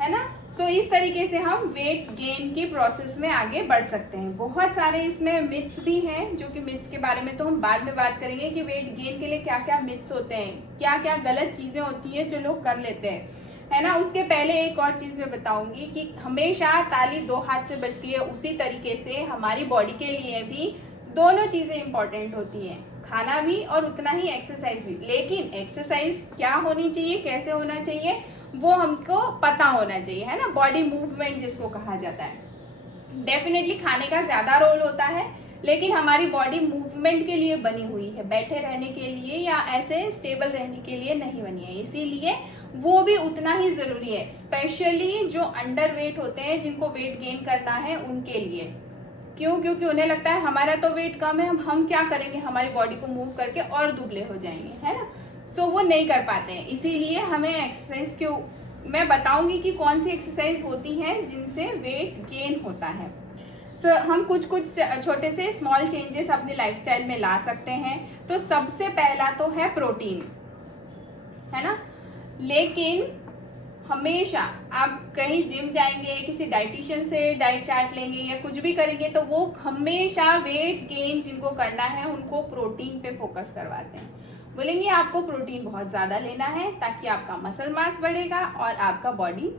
है ना। तो इस तरीके से हम वेट गेन की प्रोसेस में आगे बढ़ सकते हैं। बहुत सारे इसमें मिथ्स भी हैं, जो कि मिथ्स के बारे में तो हम बाद में बात करेंगे कि वेट गेन के लिए क्या क्या मिथ्स होते हैं, क्या क्या गलत चीज़ें होती हैं जो लोग कर लेते हैं, है ना। उसके पहले एक और चीज़ मैं बताऊंगी कि हमेशा ताली 2 हाथ से बजती है, उसी तरीके से हमारी बॉडी के लिए भी दोनों चीज़ें इंपॉर्टेंट होती हैं, खाना भी और उतना ही एक्सरसाइज भी। लेकिन एक्सरसाइज क्या होनी चाहिए, कैसे होना चाहिए, वो हमको पता होना चाहिए, है ना। बॉडी मूवमेंट जिसको कहा जाता है। डेफिनेटली खाने का ज़्यादा रोल होता है, लेकिन हमारी बॉडी मूवमेंट के लिए बनी हुई है, बैठे रहने के लिए या ऐसे स्टेबल रहने के लिए नहीं बनी है, इसीलिए वो भी उतना ही ज़रूरी है। स्पेशली जो अंडर वेट होते हैं, जिनको वेट गेन करना है, उनके लिए। क्यों? क्योंकि उन्हें लगता है हमारा तो वेट कम है, हम क्या करेंगे, हमारी बॉडी को मूव करके और दुबले हो जाएंगे, है ना। तो वो नहीं कर पाते हैं, इसीलिए हमें एक्सरसाइज क्यों, मैं बताऊंगी कि कौन सी एक्सरसाइज होती हैं जिनसे वेट गेन होता है। सो हम कुछ छोटे से स्मॉल चेंजेस अपनी लाइफस्टाइल में ला सकते हैं। तो सबसे पहला तो है प्रोटीन, है ना। लेकिन हमेशा आप कहीं जिम जाएंगे, किसी डाइटिशियन से डाइट चार्ट लेंगे या कुछ भी करेंगे, तो वो हमेशा वेट गेन जिनको करना है उनको प्रोटीन पे फोकस करवाते हैं। बोलेंगे आपको प्रोटीन बहुत ज़्यादा लेना है ताकि आपका मसल मास बढ़ेगा और आपका बॉडी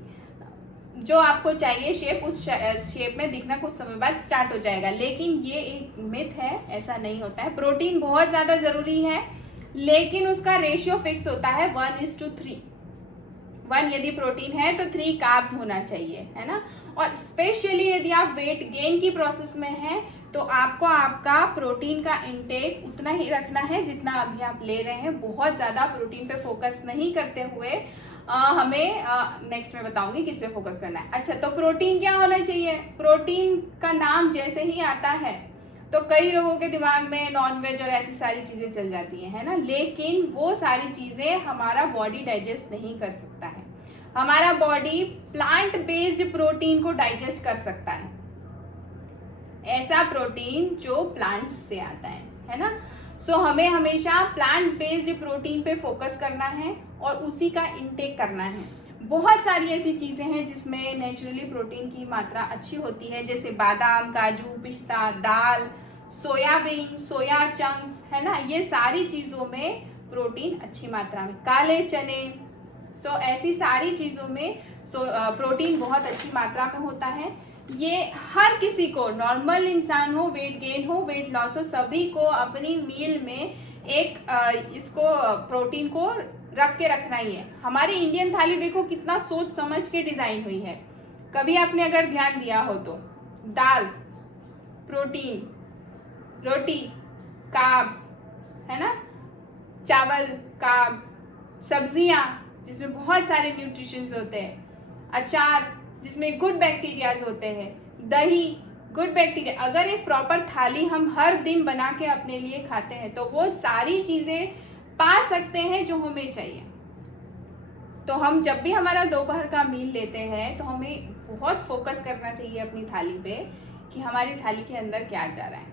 जो आपको चाहिए शेप, उस शेप में दिखना कुछ समय बाद स्टार्ट हो जाएगा। लेकिन ये एक मिथ है, ऐसा नहीं होता है। प्रोटीन बहुत ज़्यादा ज़रूरी है, लेकिन उसका रेशियो फिक्स होता है 1:3। 1 यदि प्रोटीन है तो 3 कार्ब्स होना चाहिए, है ना। और स्पेशली यदि आप वेट गेन की प्रोसेस में हैं तो आपको आपका प्रोटीन का इंटेक उतना ही रखना है जितना अभी आप ले रहे हैं। बहुत ज़्यादा प्रोटीन पे फोकस नहीं करते हुए हमें नेक्स्ट में बताऊंगी किस पे फोकस करना है। अच्छा, तो प्रोटीन क्या होना चाहिए? प्रोटीन का नाम जैसे ही आता है तो कई लोगों के दिमाग में नॉनवेज और ऐसी सारी चीज़ें चल जाती हैं, है ना। लेकिन वो सारी चीज़ें हमारा बॉडी डाइजेस्ट नहीं कर सकता है। हमारा बॉडी प्लांट बेस्ड प्रोटीन को डाइजेस्ट कर सकता है, ऐसा प्रोटीन जो प्लांट्स से आता है ना। सो हमें हमेशा प्लांट बेस्ड प्रोटीन पे फोकस करना है और उसी का इंटेक करना है। बहुत सारी ऐसी चीज़ें हैं जिसमें नेचुरली प्रोटीन की मात्रा अच्छी होती है, जैसे बादाम, काजू, पिस्ता, दाल, सोयाबीन, सोया चंक्स, है ना। ये सारी चीज़ों में प्रोटीन अच्छी मात्रा में, काले चने, सो ऐसी सारी चीज़ों में प्रोटीन बहुत अच्छी मात्रा में होता है। ये हर किसी को, नॉर्मल इंसान हो, वेट गेन हो, वेट लॉस हो, सभी को अपनी मील में एक इसको प्रोटीन को रख के रखना ही है। हमारी इंडियन थाली देखो कितना सोच समझ के डिज़ाइन हुई है। कभी आपने अगर ध्यान दिया हो तो दाल, प्रोटीन, रोटी, कार्ब्स, है ना, चावल, कार्ब्स, सब्जियां जिसमें बहुत सारे न्यूट्रिशंस होते हैं, अचार जिसमें गुड बैक्टीरियाज होते हैं, दही, गुड बैक्टीरिया। अगर एक प्रॉपर थाली हम हर दिन बना के अपने लिए खाते हैं तो वो सारी चीज़ें पा सकते हैं जो हमें चाहिए। तो हम जब भी हमारा दोपहर का मील लेते हैं तो हमें बहुत फोकस करना चाहिए अपनी थाली पे कि हमारी थाली के अंदर क्या जा रहा है।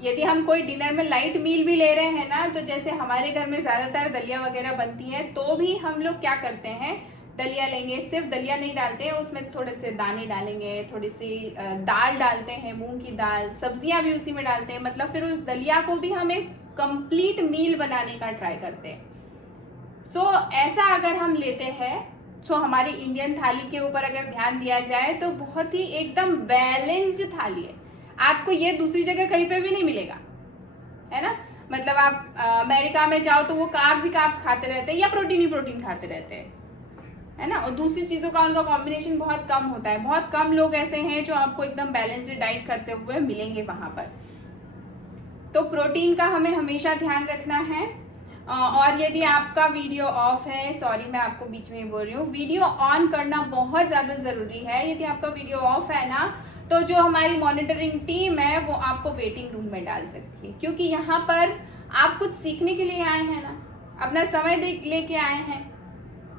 यदि हम कोई डिनर में लाइट मील भी ले रहे हैं ना, तो जैसे हमारे घर में ज़्यादातर दलिया वगैरह बनती है, तो भी हम लोग क्या करते हैं, दलिया लेंगे, सिर्फ दलिया नहीं डालते हैं, उसमें थोड़े से दाने डालेंगे, थोड़ी सी दाल डालते हैं, मूंग की दाल, सब्जियां भी उसी में डालते हैं। मतलब फिर उस दलिया को भी हम एक कंप्लीट मील बनाने का ट्राई करते हैं। सो ऐसा अगर हम लेते हैं तो हमारी इंडियन थाली के ऊपर अगर ध्यान दिया जाए तो बहुत ही एकदम बैलेंस्ड थाली है। आपको ये दूसरी जगह कहीं पे भी नहीं मिलेगा, है ना। मतलब आप अमेरिका में जाओ तो वो कार्ब्स ही कार्ब्स खाते रहते हैं या प्रोटीन ही प्रोटीन खाते रहते हैं, है ना। और दूसरी चीज़ों का उनका कॉम्बिनेशन बहुत कम होता है। बहुत कम लोग ऐसे हैं जो आपको एकदम बैलेंस्ड डाइट करते हुए मिलेंगे वहाँ पर। तो प्रोटीन का हमें हमेशा ध्यान रखना है। और यदि आपका वीडियो ऑफ है, सॉरी मैं आपको बीच में ही बोल रही हूँ, वीडियो ऑन करना बहुत ज़्यादा ज़रूरी है। यदि आपका वीडियो ऑफ है ना, तो जो हमारी मॉनिटरिंग टीम है वो आपको वेटिंग रूम में डाल सकती है, क्योंकि यहाँ पर आप कुछ सीखने के लिए आए हैं ना, अपना समय लेके आए हैं,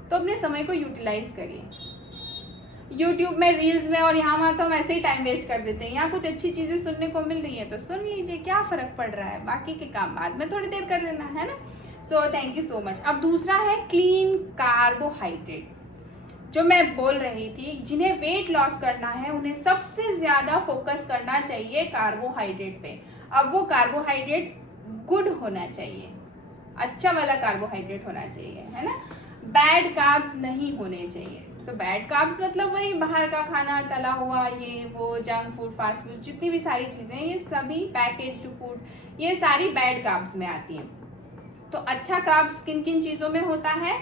तो अपने समय को यूटिलाइज करिए। यूट्यूब में रील्स में और यहाँ वहाँ तो हम ऐसे ही टाइम वेस्ट कर देते हैं। यहाँ कुछ अच्छी चीज़ें सुनने को मिल रही है तो सुन लीजिए, क्या फ़र्क पड़ रहा है, बाकी के काम बाद में थोड़ी देर कर लेना, है ना। सो थैंक यू सो मच। अब दूसरा है क्लीन कार्बोहाइड्रेट, जो मैं बोल रही थी, जिन्हें वेट लॉस करना है उन्हें सबसे ज़्यादा फोकस करना चाहिए कार्बोहाइड्रेट पे। अब वो कार्बोहाइड्रेट गुड होना चाहिए, अच्छा वाला कार्बोहाइड्रेट होना चाहिए, है ना। बैड कार्ब्स नहीं होने चाहिए। सो बैड कार्ब्स मतलब वही बाहर का खाना, तला हुआ, ये वो जंक फूड, फास्ट फूड, जितनी भी सारी चीज़ें, ये सभी पैकेज्ड फूड, ये सारी बैड कार्ब्स में आती हैं। तो अच्छा कार्ब्स किन किन चीज़ों में होता है?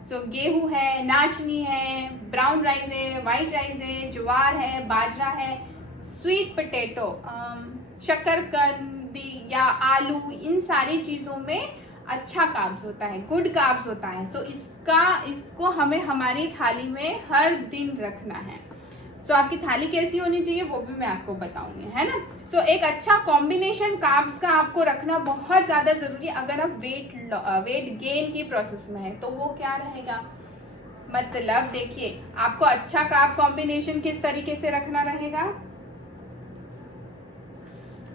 सो गेहूँ है, नाचनी है, ब्राउन राइस है, वाइट राइस है, ज्वार है, बाजरा है, स्वीट पोटैटो, शकरकंदी या आलू, इन सारी चीज़ों में अच्छा कार्ब्स होता है, गुड कार्ब्स होता है। सो इसको हमें हमारी थाली में हर दिन रखना है। सो आपकी थाली कैसी होनी चाहिए वो भी मैं आपको बताऊंगी, है ना। सो एक अच्छा कॉम्बिनेशन कार्ब्स का आपको रखना बहुत ज़्यादा ज़रूरी है। अगर आप वेट गेन की प्रोसेस में है तो वो क्या रहेगा, मतलब देखिए आपको अच्छा कार्ब कॉम्बिनेशन किस तरीके से रखना रहेगा,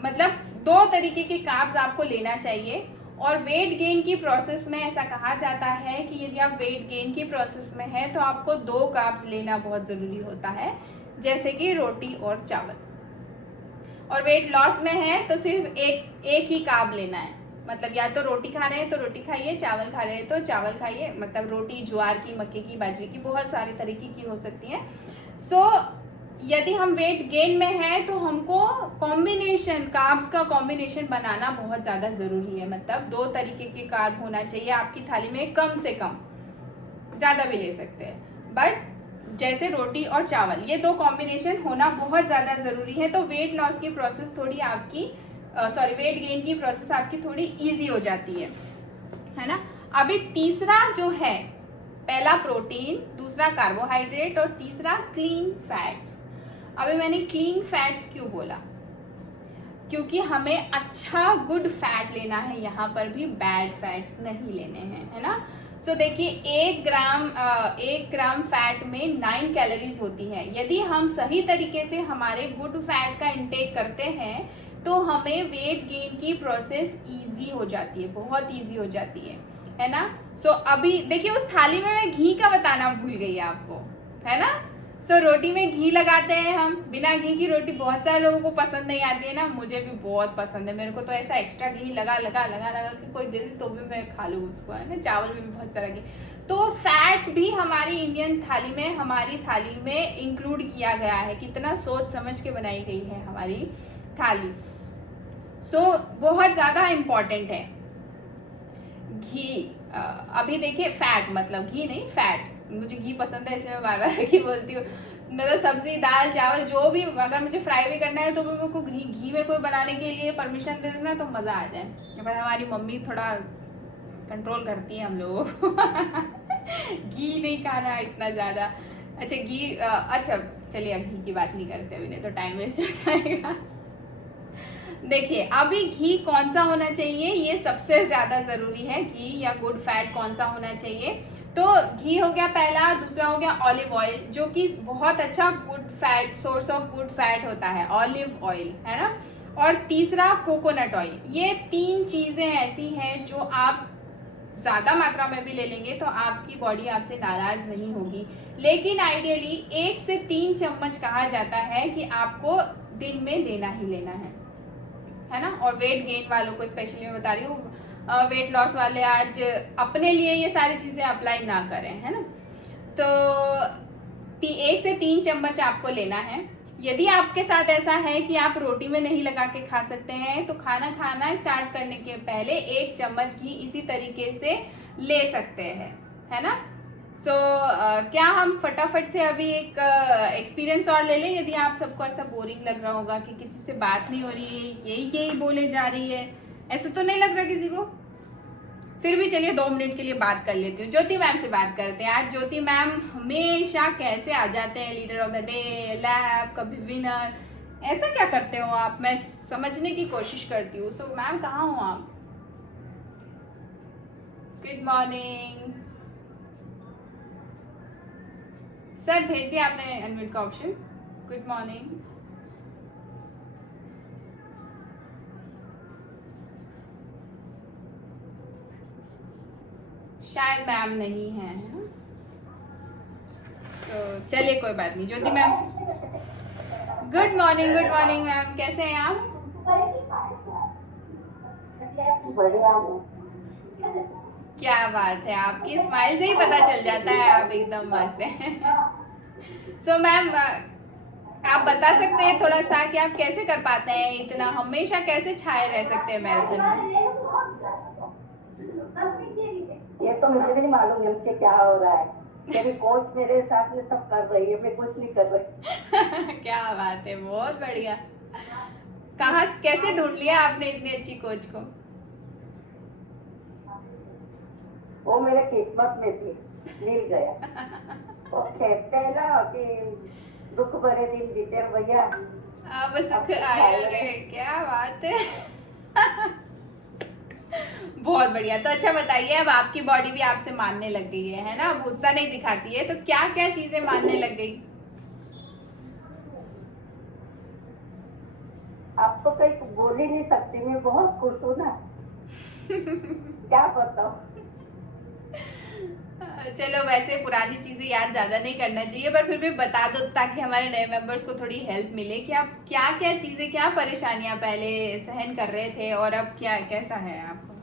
मतलब 2 तरीके के कार्ब्स आपको लेना चाहिए। और वेट गेन की प्रोसेस में ऐसा कहा जाता है कि यदि आप वेट गेन की प्रोसेस में हैं तो आपको 2 कार्ब्स लेना बहुत ज़रूरी होता है, जैसे कि रोटी और चावल। और वेट लॉस में है तो सिर्फ एक ही कार्ब लेना है, मतलब या तो रोटी खा रहे हैं तो रोटी खाइए, चावल खा रहे हैं तो चावल खाइए। मतलब रोटी ज्वार की, मक्के की, बाजरे की, बहुत सारे तरीके की हो सकती हैं। सो यदि हम वेट गेन में हैं तो हमको कॉम्बिनेशन कार्ब्स का कॉम्बिनेशन बनाना बहुत ज़्यादा ज़रूरी है। मतलब 2 तरीके के कार्ब होना चाहिए आपकी थाली में, कम से कम, ज़्यादा भी ले सकते हैं, बट जैसे रोटी और चावल, ये 2 कॉम्बिनेशन होना बहुत ज़्यादा ज़रूरी है। तो वेट लॉस की प्रोसेस थोड़ी आपकी वेट गेन की प्रोसेस आपकी थोड़ी ईजी हो जाती है ना। अभी तीसरा जो है, पहला प्रोटीन, दूसरा कार्बोहाइड्रेट और तीसरा क्लीन फैट्स। अभी मैंने क्लीन फैट्स क्यों बोला, क्योंकि हमें अच्छा गुड फैट लेना है, यहाँ पर भी बैड फैट्स नहीं लेने हैं, है ना। सो देखिए 1 ग्राम फैट में 9 कैलोरीज होती है। यदि हम सही तरीके से हमारे गुड फैट का इंटेक करते हैं तो हमें वेट गेन की प्रोसेस इजी हो जाती है, बहुत इजी हो जाती है ना। सो अभी देखिए उस थाली में मैं घी का बताना भूल गई आपको, है ना। सो रोटी में घी लगाते हैं हम, बिना घी की रोटी बहुत सारे लोगों को पसंद नहीं आती है ना, मुझे भी बहुत पसंद है। मेरे को तो ऐसा एक्स्ट्रा घी लगा के कोई दे दे तो भी मैं खा लूँ उसको, है ना। चावल में भी बहुत सारा घी। तो फैट भी हमारी इंडियन थाली में, हमारी थाली में इंक्लूड किया गया है। कितना सोच समझ के बनाई गई है हमारी थाली। सो बहुत ज़्यादा इम्पॉर्टेंट है घी। अभी देखिए फैट मतलब घी नहीं, फैट, मुझे घी पसंद है इसलिए मैं बार बार घी बोलती हूँ। मतलब सब्जी, दाल, चावल जो भी, अगर मुझे फ्राई भी करना है तो भी मेरे को घी में कोई बनाने के लिए परमिशन दे देना तो मज़ा आ जाए। पर हमारी मम्मी थोड़ा कंट्रोल करती है हम लोगों को घी नहीं खाना इतना ज़्यादा। अच्छा घी, अच्छा चलिए अब घी की बात नहीं करते, अभी नहीं तो टाइम वेस्ट हो जाएगा। देखिए अभी घी कौन सा होना चाहिए, ये सबसे ज़्यादा ज़रूरी है। घी या गुड फैट कौन सा होना चाहिए, तो घी हो गया पहला। दूसरा हो गया ऑलिव ऑयल, जो कि बहुत अच्छा good fat, source of good fat होता है, ऑलिव ऑयल, है ना। और तीसरा कोकोनट ऑयल। ये 3 चीज़ें ऐसी हैं जो आप ज़्यादा मात्रा में भी ले लेंगे तो आपकी बॉडी आपसे नाराज़ नहीं होगी, लेकिन आइडियली 1 से 3 चम्मच कहा जाता है कि आपको दिन में लेना ही लेना है ना। और वेट गेन वालों को स्पेशली मैं बता रही हूँ, वेट लॉस वाले आज अपने लिए ये सारी चीज़ें अप्लाई ना करें, है ना। तो 1 से 3 चम्मच आपको लेना है। यदि आपके साथ ऐसा है कि आप रोटी में नहीं लगा के खा सकते हैं तो खाना स्टार्ट करने के पहले 1 चम्मच घी इसी तरीके से ले सकते हैं, है ना। सो क्या हम फटाफट से अभी एक एक्सपीरियंस और ले लें। यदि आप सबको ऐसा बोरिंग लग रहा होगा कि किसी से बात नहीं हो रही है, यही बोले जा रही है, ऐसा तो नहीं लग रहा किसी को, फिर भी चलिए 2 मिनट के लिए बात कर लेती हूँ। ज्योति मैम से बात करते हैं। आज ज्योति मैम हमेशा कैसे आ जाते हैं, leader of the day, lab, कभी विनर, ऐसा क्या करते हो आप, मैं समझने की कोशिश करती हूँ। सो मैम कहाँ हो आप? गुड मॉर्निंग सर, भेज दिया आपने अनम्यूट का ऑप्शन। Good morning. शायद मैम नहीं है, तो चलिए कोई बात नहीं। ज्योति मैम, गुड मॉर्निंग मैम, कैसे हैं आप? बढ़िया। क्या बात है, आपकी स्माइल से ही पता चल जाता है आप एकदम मस्त हैं। सो मैम, आप बता सकते हैं थोड़ा सा कि आप कैसे कर पाते हैं इतना, हमेशा कैसे छाए रह सकते हैं मैराथन में? ये तो मुझे भी नहीं मालूम है मुझे क्या हो रहा है। मेरी कोच मेरे साथ में सब कर रही है, मैं कुछ नहीं कर रही। क्या बात है, बहुत बढ़िया। कहाँ कैसे ढूंढ लिया आपने इतनी अच्छी कोच को? वो मेरे किस्मत में थी, मिल गया। वो कहते हैं ना कि दुख भरे दिन बीते भैया, अब सुख आए रे, क्या बात है। बहुत बढ़िया। तो अच्छा बताइए, अब आपकी बॉडी भी आपसे मानने लग गई है ना, अब गुस्सा नहीं दिखाती है, तो क्या क्या चीजें मानने लग गई? आप तो कहीं बोल ही नहीं सकती, मैं बहुत खुश हूँ ना। क्या बताऊँ। चलो, वैसे पुरानी चीजें याद ज्यादा नहीं करना चाहिए, पर फिर भी बता दो ताकि हमारे नए मेंबर्स को थोड़ी हेल्प मिले कि आप क्या क्या चीजें, क्या परेशानियां पहले सहन कर रहे थे और अब क्या कैसा है आपको?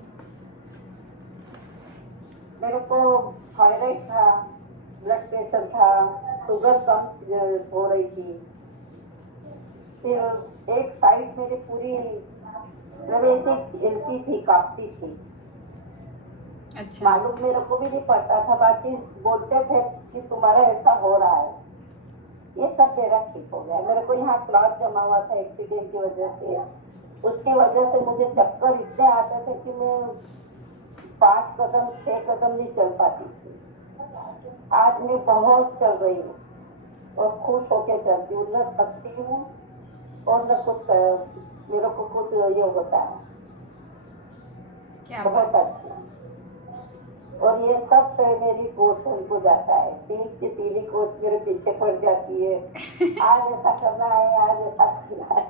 मेरे को थायराइड था, ब्लड प्रेशर था, शुगर कम हो रही थी, फिर एक साइड मेरी पूरी हिलती थी, कांपती थी। अच्छा। मालूम मेरे को भी नहीं पड़ता था, बाकी बोलते थे कि तुम्हारा ऐसा हो रहा है। ये सब मेरा ठीक हो गया। मेरे को यहाँ क्लॉट जमा हुआ था एक्सीडेंट की वजह से, उसकी वजह से मुझे चक्कर इतने आते थे कि मैं 5 कदम 6 कदम नहीं चल पाती थी। आज मैं बहुत चल रही हूँ और खुश होके चलती हूँ, न थकती हूँ और न कुछ मेरे को कुछ ये होता है। क्या बहुत बात। अच्छा। और ये सब श्रेय मेरी कोच उनको जाता है। पीली कोच मेरे पीछे पड़ जाती है, आज ऐसा करना है, आज ऐसा करना है।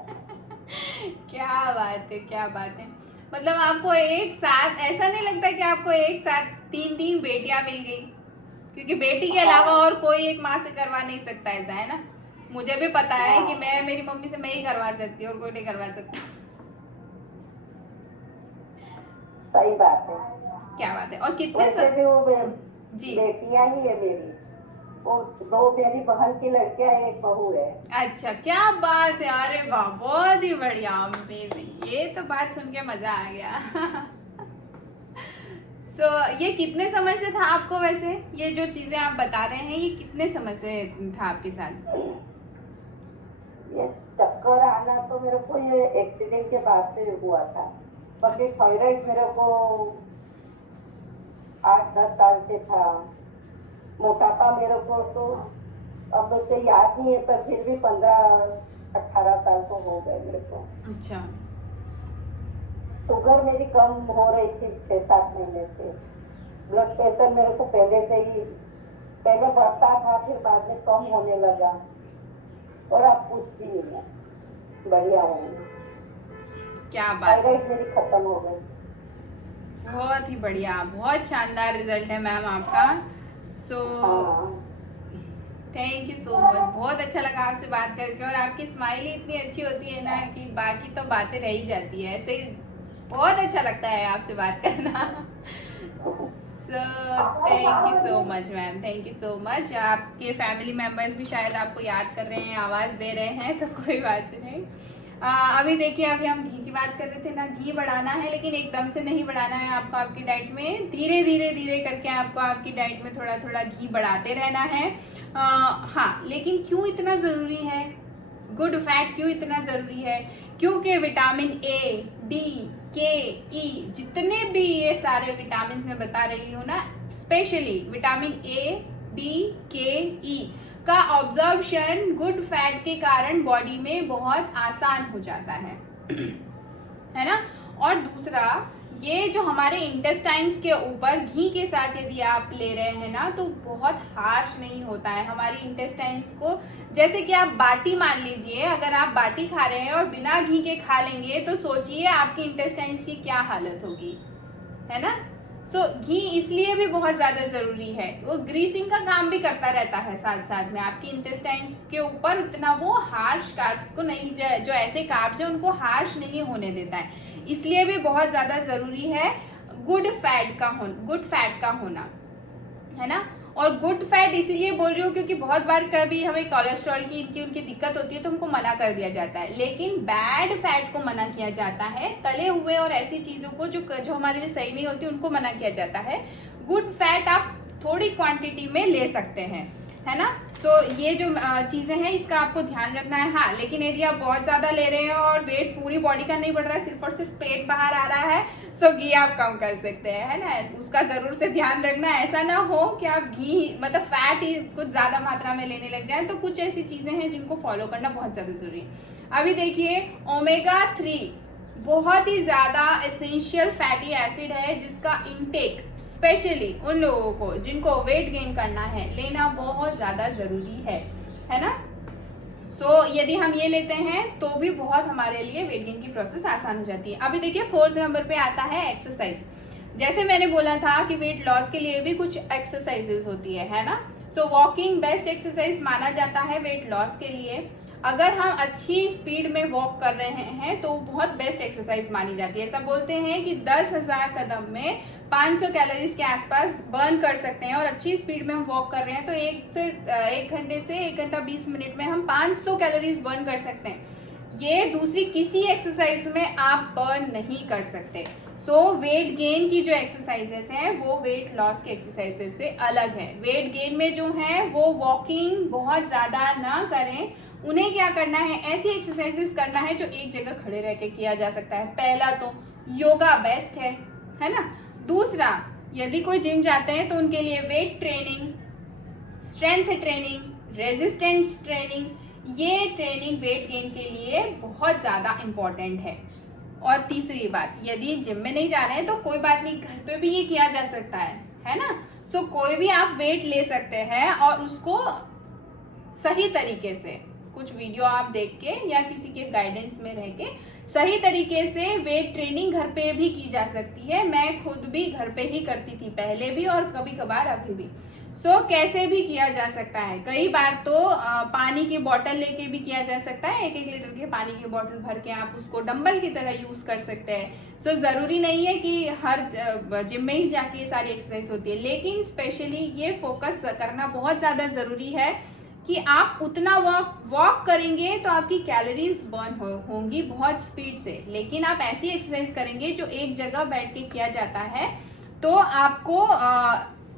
क्या बात है, क्या बात है। मतलब आपको एक साथ ऐसा नहीं लगता कि आपको एक साथ 3 बेटियां मिल गई? क्योंकि बेटी के अलावा और कोई एक माँ से करवा नहीं सकता, ऐसा है ना। मुझे भी पता है कि मैं मेरी मम्मी से मैं ही करवा सकती हूँ और कोई नहीं करवा सकता। सही बात है। क्या बात है। और कितने वैसे भी वो जी, बेटियां ही है मेरी, वो 2 मेरी बहन की लड़कियां, एक बहू है। अच्छा, क्या बात है। अरे वाह, बहुत ही बढ़िया, अमेजिंग। ये तो बात सुन के मजा आ गया। तो ये कितने समय से था आपको, वैसे ये जो चीजें आप बता रहे हैं, ये कितने समय से था आपके साथ? ये चक्कर आना तो मेरे को ये एक्सीडेंट के बाद से हुआ था, बाकी थायराइड मेरे को 8-10 साल से था। मोटापा मेरे को तो अब मुझे याद नहीं है, पर फिर भी 15-18 साल तो हो गए मेरे को। अच्छा। शुगर मेरी कम हो रही थी 6-7 महीने से। ब्लड प्रेशर मेरे को पहले से ही, पहले बढ़ता था, फिर बाद में कम होने लगा, और अब कुछ भी नहीं है, बढ़िया हो गई। क्या बात है, थायराइड मेरी खत्म हो गई। बहुत ही बढ़िया, बहुत शानदार रिजल्ट है मैम आपका। सो थैंक यू सो मच, बहुत अच्छा लगा आपसे बात करके। और आपकी स्माइल ही इतनी अच्छी होती है ना कि बाकी तो बातें रह ही जाती है। ऐसे ही बहुत अच्छा लगता है आपसे बात करना। Thank you so much ma'am, thank you so much. आपके फैमिली मेम्बर्स भी शायद आपको याद कर रहे हैं, आवाज़ दे रहे हैं, तो कोई बात नहीं। अभी देखिए, अभी हम घी की बात कर रहे थे ना, घी बढ़ाना है लेकिन एकदम से नहीं बढ़ाना है आपको आपकी डाइट में, धीरे धीरे करके आपको आपकी डाइट में थोड़ा थोड़ा घी बढ़ाते रहना है। हाँ, लेकिन क्यों इतना ज़रूरी है गुड फैट, क्यों इतना ज़रूरी है? क्योंकि विटामिन ए, डी, के, ई, जितने भी ये सारे विटामिन मैं बता रही हूँ ना, स्पेशली विटामिन ए, डी, के, ई का ऑब्जर्प्शन गुड फैट के कारण बॉडी में बहुत आसान हो जाता है है ना। और दूसरा, ये जो हमारे इंटेस्टाइन्स के ऊपर घी के साथ यदि आप ले रहे हैं ना, तो बहुत हार्श नहीं होता है हमारी इंटेस्टाइन्स को। जैसे कि आप बाटी मान लीजिए, अगर आप बाटी खा रहे हैं और बिना घी के खा लेंगे तो सोचिए आपकी इंटेस्टाइन्स की क्या हालत होगी, है ना। सो घी इसलिए भी बहुत ज़्यादा ज़रूरी है, वो ग्रीसिंग का काम भी करता रहता है साथ साथ में आपकी इंटेस्टाइन्स के ऊपर, उतना वो हार्श कार्ब्स को नहीं, जो ऐसे कार्ब्स हैं उनको हार्श नहीं होने देता है, इसलिए भी बहुत ज़्यादा ज़रूरी है गुड फैट का होना, है ना। और गुड फैट इसीलिए बोल रही हूँ क्योंकि बहुत बार कभी हमें कोलेस्ट्रॉल की उनकी दिक्कत होती है तो हमको मना कर दिया जाता है, लेकिन बैड फैट को मना किया जाता है, तले हुए और ऐसी चीज़ों को जो हमारे लिए सही नहीं होती उनको मना किया जाता है। गुड फैट आप थोड़ी क्वांटिटी में ले सकते हैं, है ना। तो ये जो चीज़ें हैं इसका आपको ध्यान रखना है। हाँ, लेकिन यदि आप बहुत ज़्यादा ले रहे हैं और वेट पूरी बॉडी का नहीं बढ़ रहा है, सिर्फ और सिर्फ पेट बाहर आ रहा है, सो घी आप कम कर सकते हैं, है ना। उसका ज़रूर से ध्यान रखना, ऐसा ना हो कि आप घी मतलब फैट ही कुछ ज़्यादा मात्रा में लेने लग जाएं। तो कुछ ऐसी चीज़ें हैं जिनको फॉलो करना बहुत ज़्यादा ज़रूरी है। अभी देखिए, ओमेगा-3 बहुत ही ज़्यादा एसेंशियल फैटी एसिड है, जिसका इनटेक स्पेशली उन लोगों को जिनको वेट गेन करना है लेना बहुत ज़्यादा ज़रूरी है ना। सो यदि हम ये लेते हैं तो भी बहुत हमारे लिए वेट गेन की प्रोसेस आसान हो जाती है। अभी देखिए 4th नंबर पे आता है एक्सरसाइज। जैसे मैंने बोला था कि वेट लॉस के लिए भी कुछ एक्सरसाइजेस होती है ना। सो वॉकिंग बेस्ट एक्सरसाइज माना जाता है वेट लॉस के लिए। अगर हम अच्छी स्पीड में वॉक कर रहे हैं तो बहुत बेस्ट एक्सरसाइज मानी जाती है। ऐसा बोलते हैं कि 10,000 कदम में 500 कैलोरीज के आसपास बर्न कर सकते हैं, और अच्छी स्पीड में हम वॉक कर रहे हैं तो 1 घंटे से 1 घंटा 20 मिनट में हम 500 कैलोरीज बर्न कर सकते हैं। ये दूसरी किसी एक्सरसाइज में आप बर्न नहीं कर सकते। सो वेट गेन की जो एक्सरसाइजेस हैं वो वेट लॉस के एक्सरसाइजेस से अलग है। वेट गेन में जो है वो वॉकिंग बहुत ज़्यादा ना करें, उन्हें क्या करना है, ऐसी एक्सरसाइजेस करना है जो एक जगह खड़े रह के किया जा सकता है। पहला तो योगा बेस्ट है ना। दूसरा, यदि कोई जिम जाते हैं तो उनके लिए weight training, strength training, resistance training, ये ट्रेनिंग वेट गेन के लिए बहुत ज़्यादा इम्पॉर्टेंट है। और तीसरी बात, यदि जिम में नहीं जा रहे हैं तो कोई बात नहीं, घर पे भी ये किया जा सकता है ना। सो कोई भी आप वेट ले सकते हैं और उसको सही तरीके से, कुछ वीडियो आप देख के या किसी के गाइडेंस में रह के सही तरीके से वेट ट्रेनिंग घर पे भी की जा सकती है। मैं खुद भी घर पे ही करती थी पहले भी और कभी कभार अभी भी। सो कैसे भी किया जा सकता है, कई बार तो पानी की बोतल लेके भी किया जा सकता है। 1-1 लीटर के पानी की बोतल भर के आप उसको डंबल की तरह यूज़ कर सकते हैं। सो ज़रूरी नहीं है कि हर जिम में ही जाके ये सारी एक्सरसाइज होती है, लेकिन स्पेशली ये फोकस करना बहुत ज़्यादा ज़रूरी है कि आप उतना वॉक करेंगे तो आपकी कैलोरीज बर्न होंगी बहुत स्पीड से। लेकिन आप ऐसी एक्सरसाइज करेंगे जो एक जगह बैठ के किया जाता है तो आपको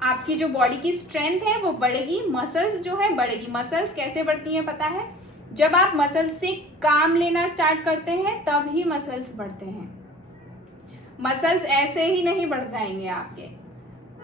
आपकी जो बॉडी की स्ट्रेंथ है वो बढ़ेगी, मसल्स जो है बढ़ेगी। मसल्स कैसे बढ़ती हैं पता है? जब आप मसल्स से काम लेना स्टार्ट करते हैं तब ही मसल्स बढ़ते हैं। मसल्स ऐसे ही नहीं बढ़ जाएंगे आपके।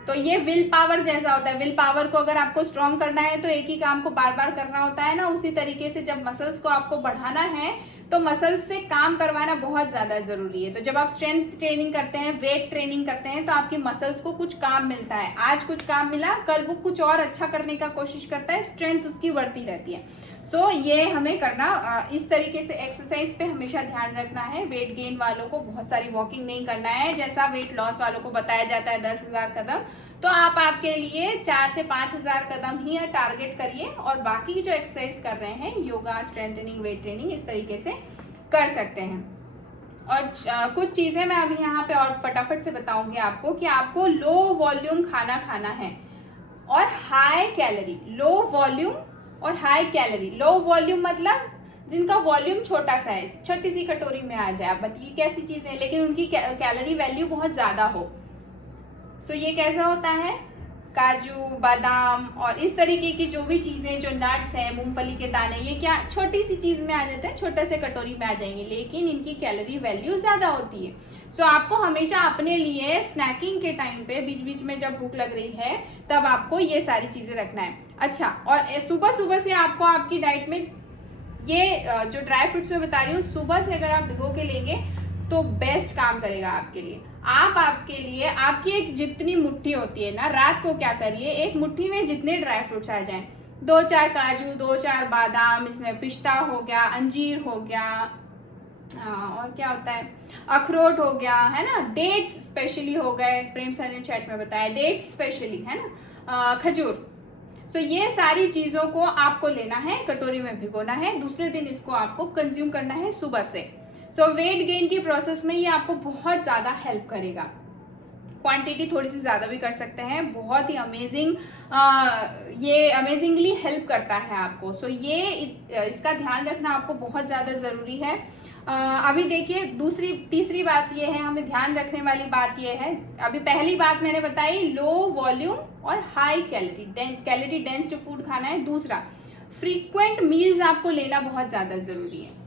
तो ये विल पावर जैसा होता है। विल पावर को अगर आपको स्ट्रॉन्ग करना है तो एक ही काम को बार बार करना होता है ना। उसी तरीके से जब मसल्स को आपको बढ़ाना है तो मसल्स से काम करवाना बहुत ज़्यादा ज़रूरी है। तो जब आप स्ट्रेंथ ट्रेनिंग करते हैं, वेट ट्रेनिंग करते हैं, तो आपकी मसल्स को कुछ काम मिलता है। आज कुछ काम मिला, कल वो कुछ और अच्छा करने का कोशिश करता है, स्ट्रेंथ उसकी बढ़ती रहती है। सो ये हमें करना इस तरीके से एक्सरसाइज पे हमेशा ध्यान रखना है। वेट गेन वालों को बहुत सारी वॉकिंग नहीं करना है, जैसा वेट लॉस वालों को बताया जाता है 10,000 कदम। तो आप आपके लिए 4 से 5,000 कदम ही टारगेट करिए और बाकी जो एक्सरसाइज कर रहे हैं, योगा, स्ट्रेंथनिंग, वेट ट्रेनिंग, इस तरीके से कर सकते हैं। और कुछ चीज़ें मैं अभी यहाँ पे और फटाफट से बताऊंगी आपको कि आपको लो वॉल्यूम खाना खाना है और हाई कैलोरी। लो वॉल्यूम और हाई कैलोरी। लो वॉल्यूम मतलब जिनका वॉल्यूम छोटा सा है, छोटी सी कटोरी में आ जाए, बट ये कैसी चीज़ है लेकिन उनकी कैलोरी वैल्यू बहुत ज़्यादा हो। सो ये कैसा होता है, काजू, बादाम और इस तरीके की जो भी चीज़ें, जो नट्स हैं, मूंगफली के दाने, ये क्या छोटी सी चीज़ में आ जाते हैं, छोटे से कटोरी में आ जाएंगे, लेकिन इनकी कैलोरी वैल्यू ज़्यादा होती है। सो आपको हमेशा अपने लिए स्नैकिंग के टाइम पे, बीच बीच में जब भूख लग रही है, तब आपको ये सारी चीज़ें रखना है। अच्छा, और सुबह सुबह से आपको आपकी डाइट में ये जो ड्राई फ्रूट्स मैं बता रही हूँ, सुबह से अगर आप भिगो के लेंगे तो बेस्ट काम करेगा आपके लिए। आपके लिए आपकी एक जितनी मुट्ठी होती है ना, रात को क्या करिए, एक मुट्ठी में जितने ड्राई फ्रूट्स आ जाएं, 2-4 काजू, 2-4 बादाम, इसमें पिस्ता हो गया, अंजीर हो गया, और क्या होता है, अखरोट हो गया, है ना, डेट्स स्पेशली हो गए, प्रेम सर ने चैट में बताया, डेट्स स्पेशली, है ना, खजूर। सो ये सारी चीज़ों को आपको लेना है, कटोरी में भिगोना है, दूसरे दिन इसको आपको कंज्यूम करना है सुबह से। सो वेट गेन की प्रोसेस में ये आपको बहुत ज़्यादा हेल्प करेगा। क्वांटिटी थोड़ी सी ज़्यादा भी कर सकते हैं, बहुत ही अमेजिंग, ये अमेजिंगली हेल्प करता है आपको। सो ये इसका ध्यान रखना आपको बहुत ज़्यादा ज़रूरी है। अभी देखिए तीसरी बात ये है, हमें ध्यान रखने वाली बात ये है, अभी पहली बात मैंने बताई लो वॉल्यूम और हाई कैलोरी डेंस्ड फूड खाना है। दूसरा, फ्रीक्वेंट मील्स आपको लेना बहुत ज़्यादा ज़रूरी है।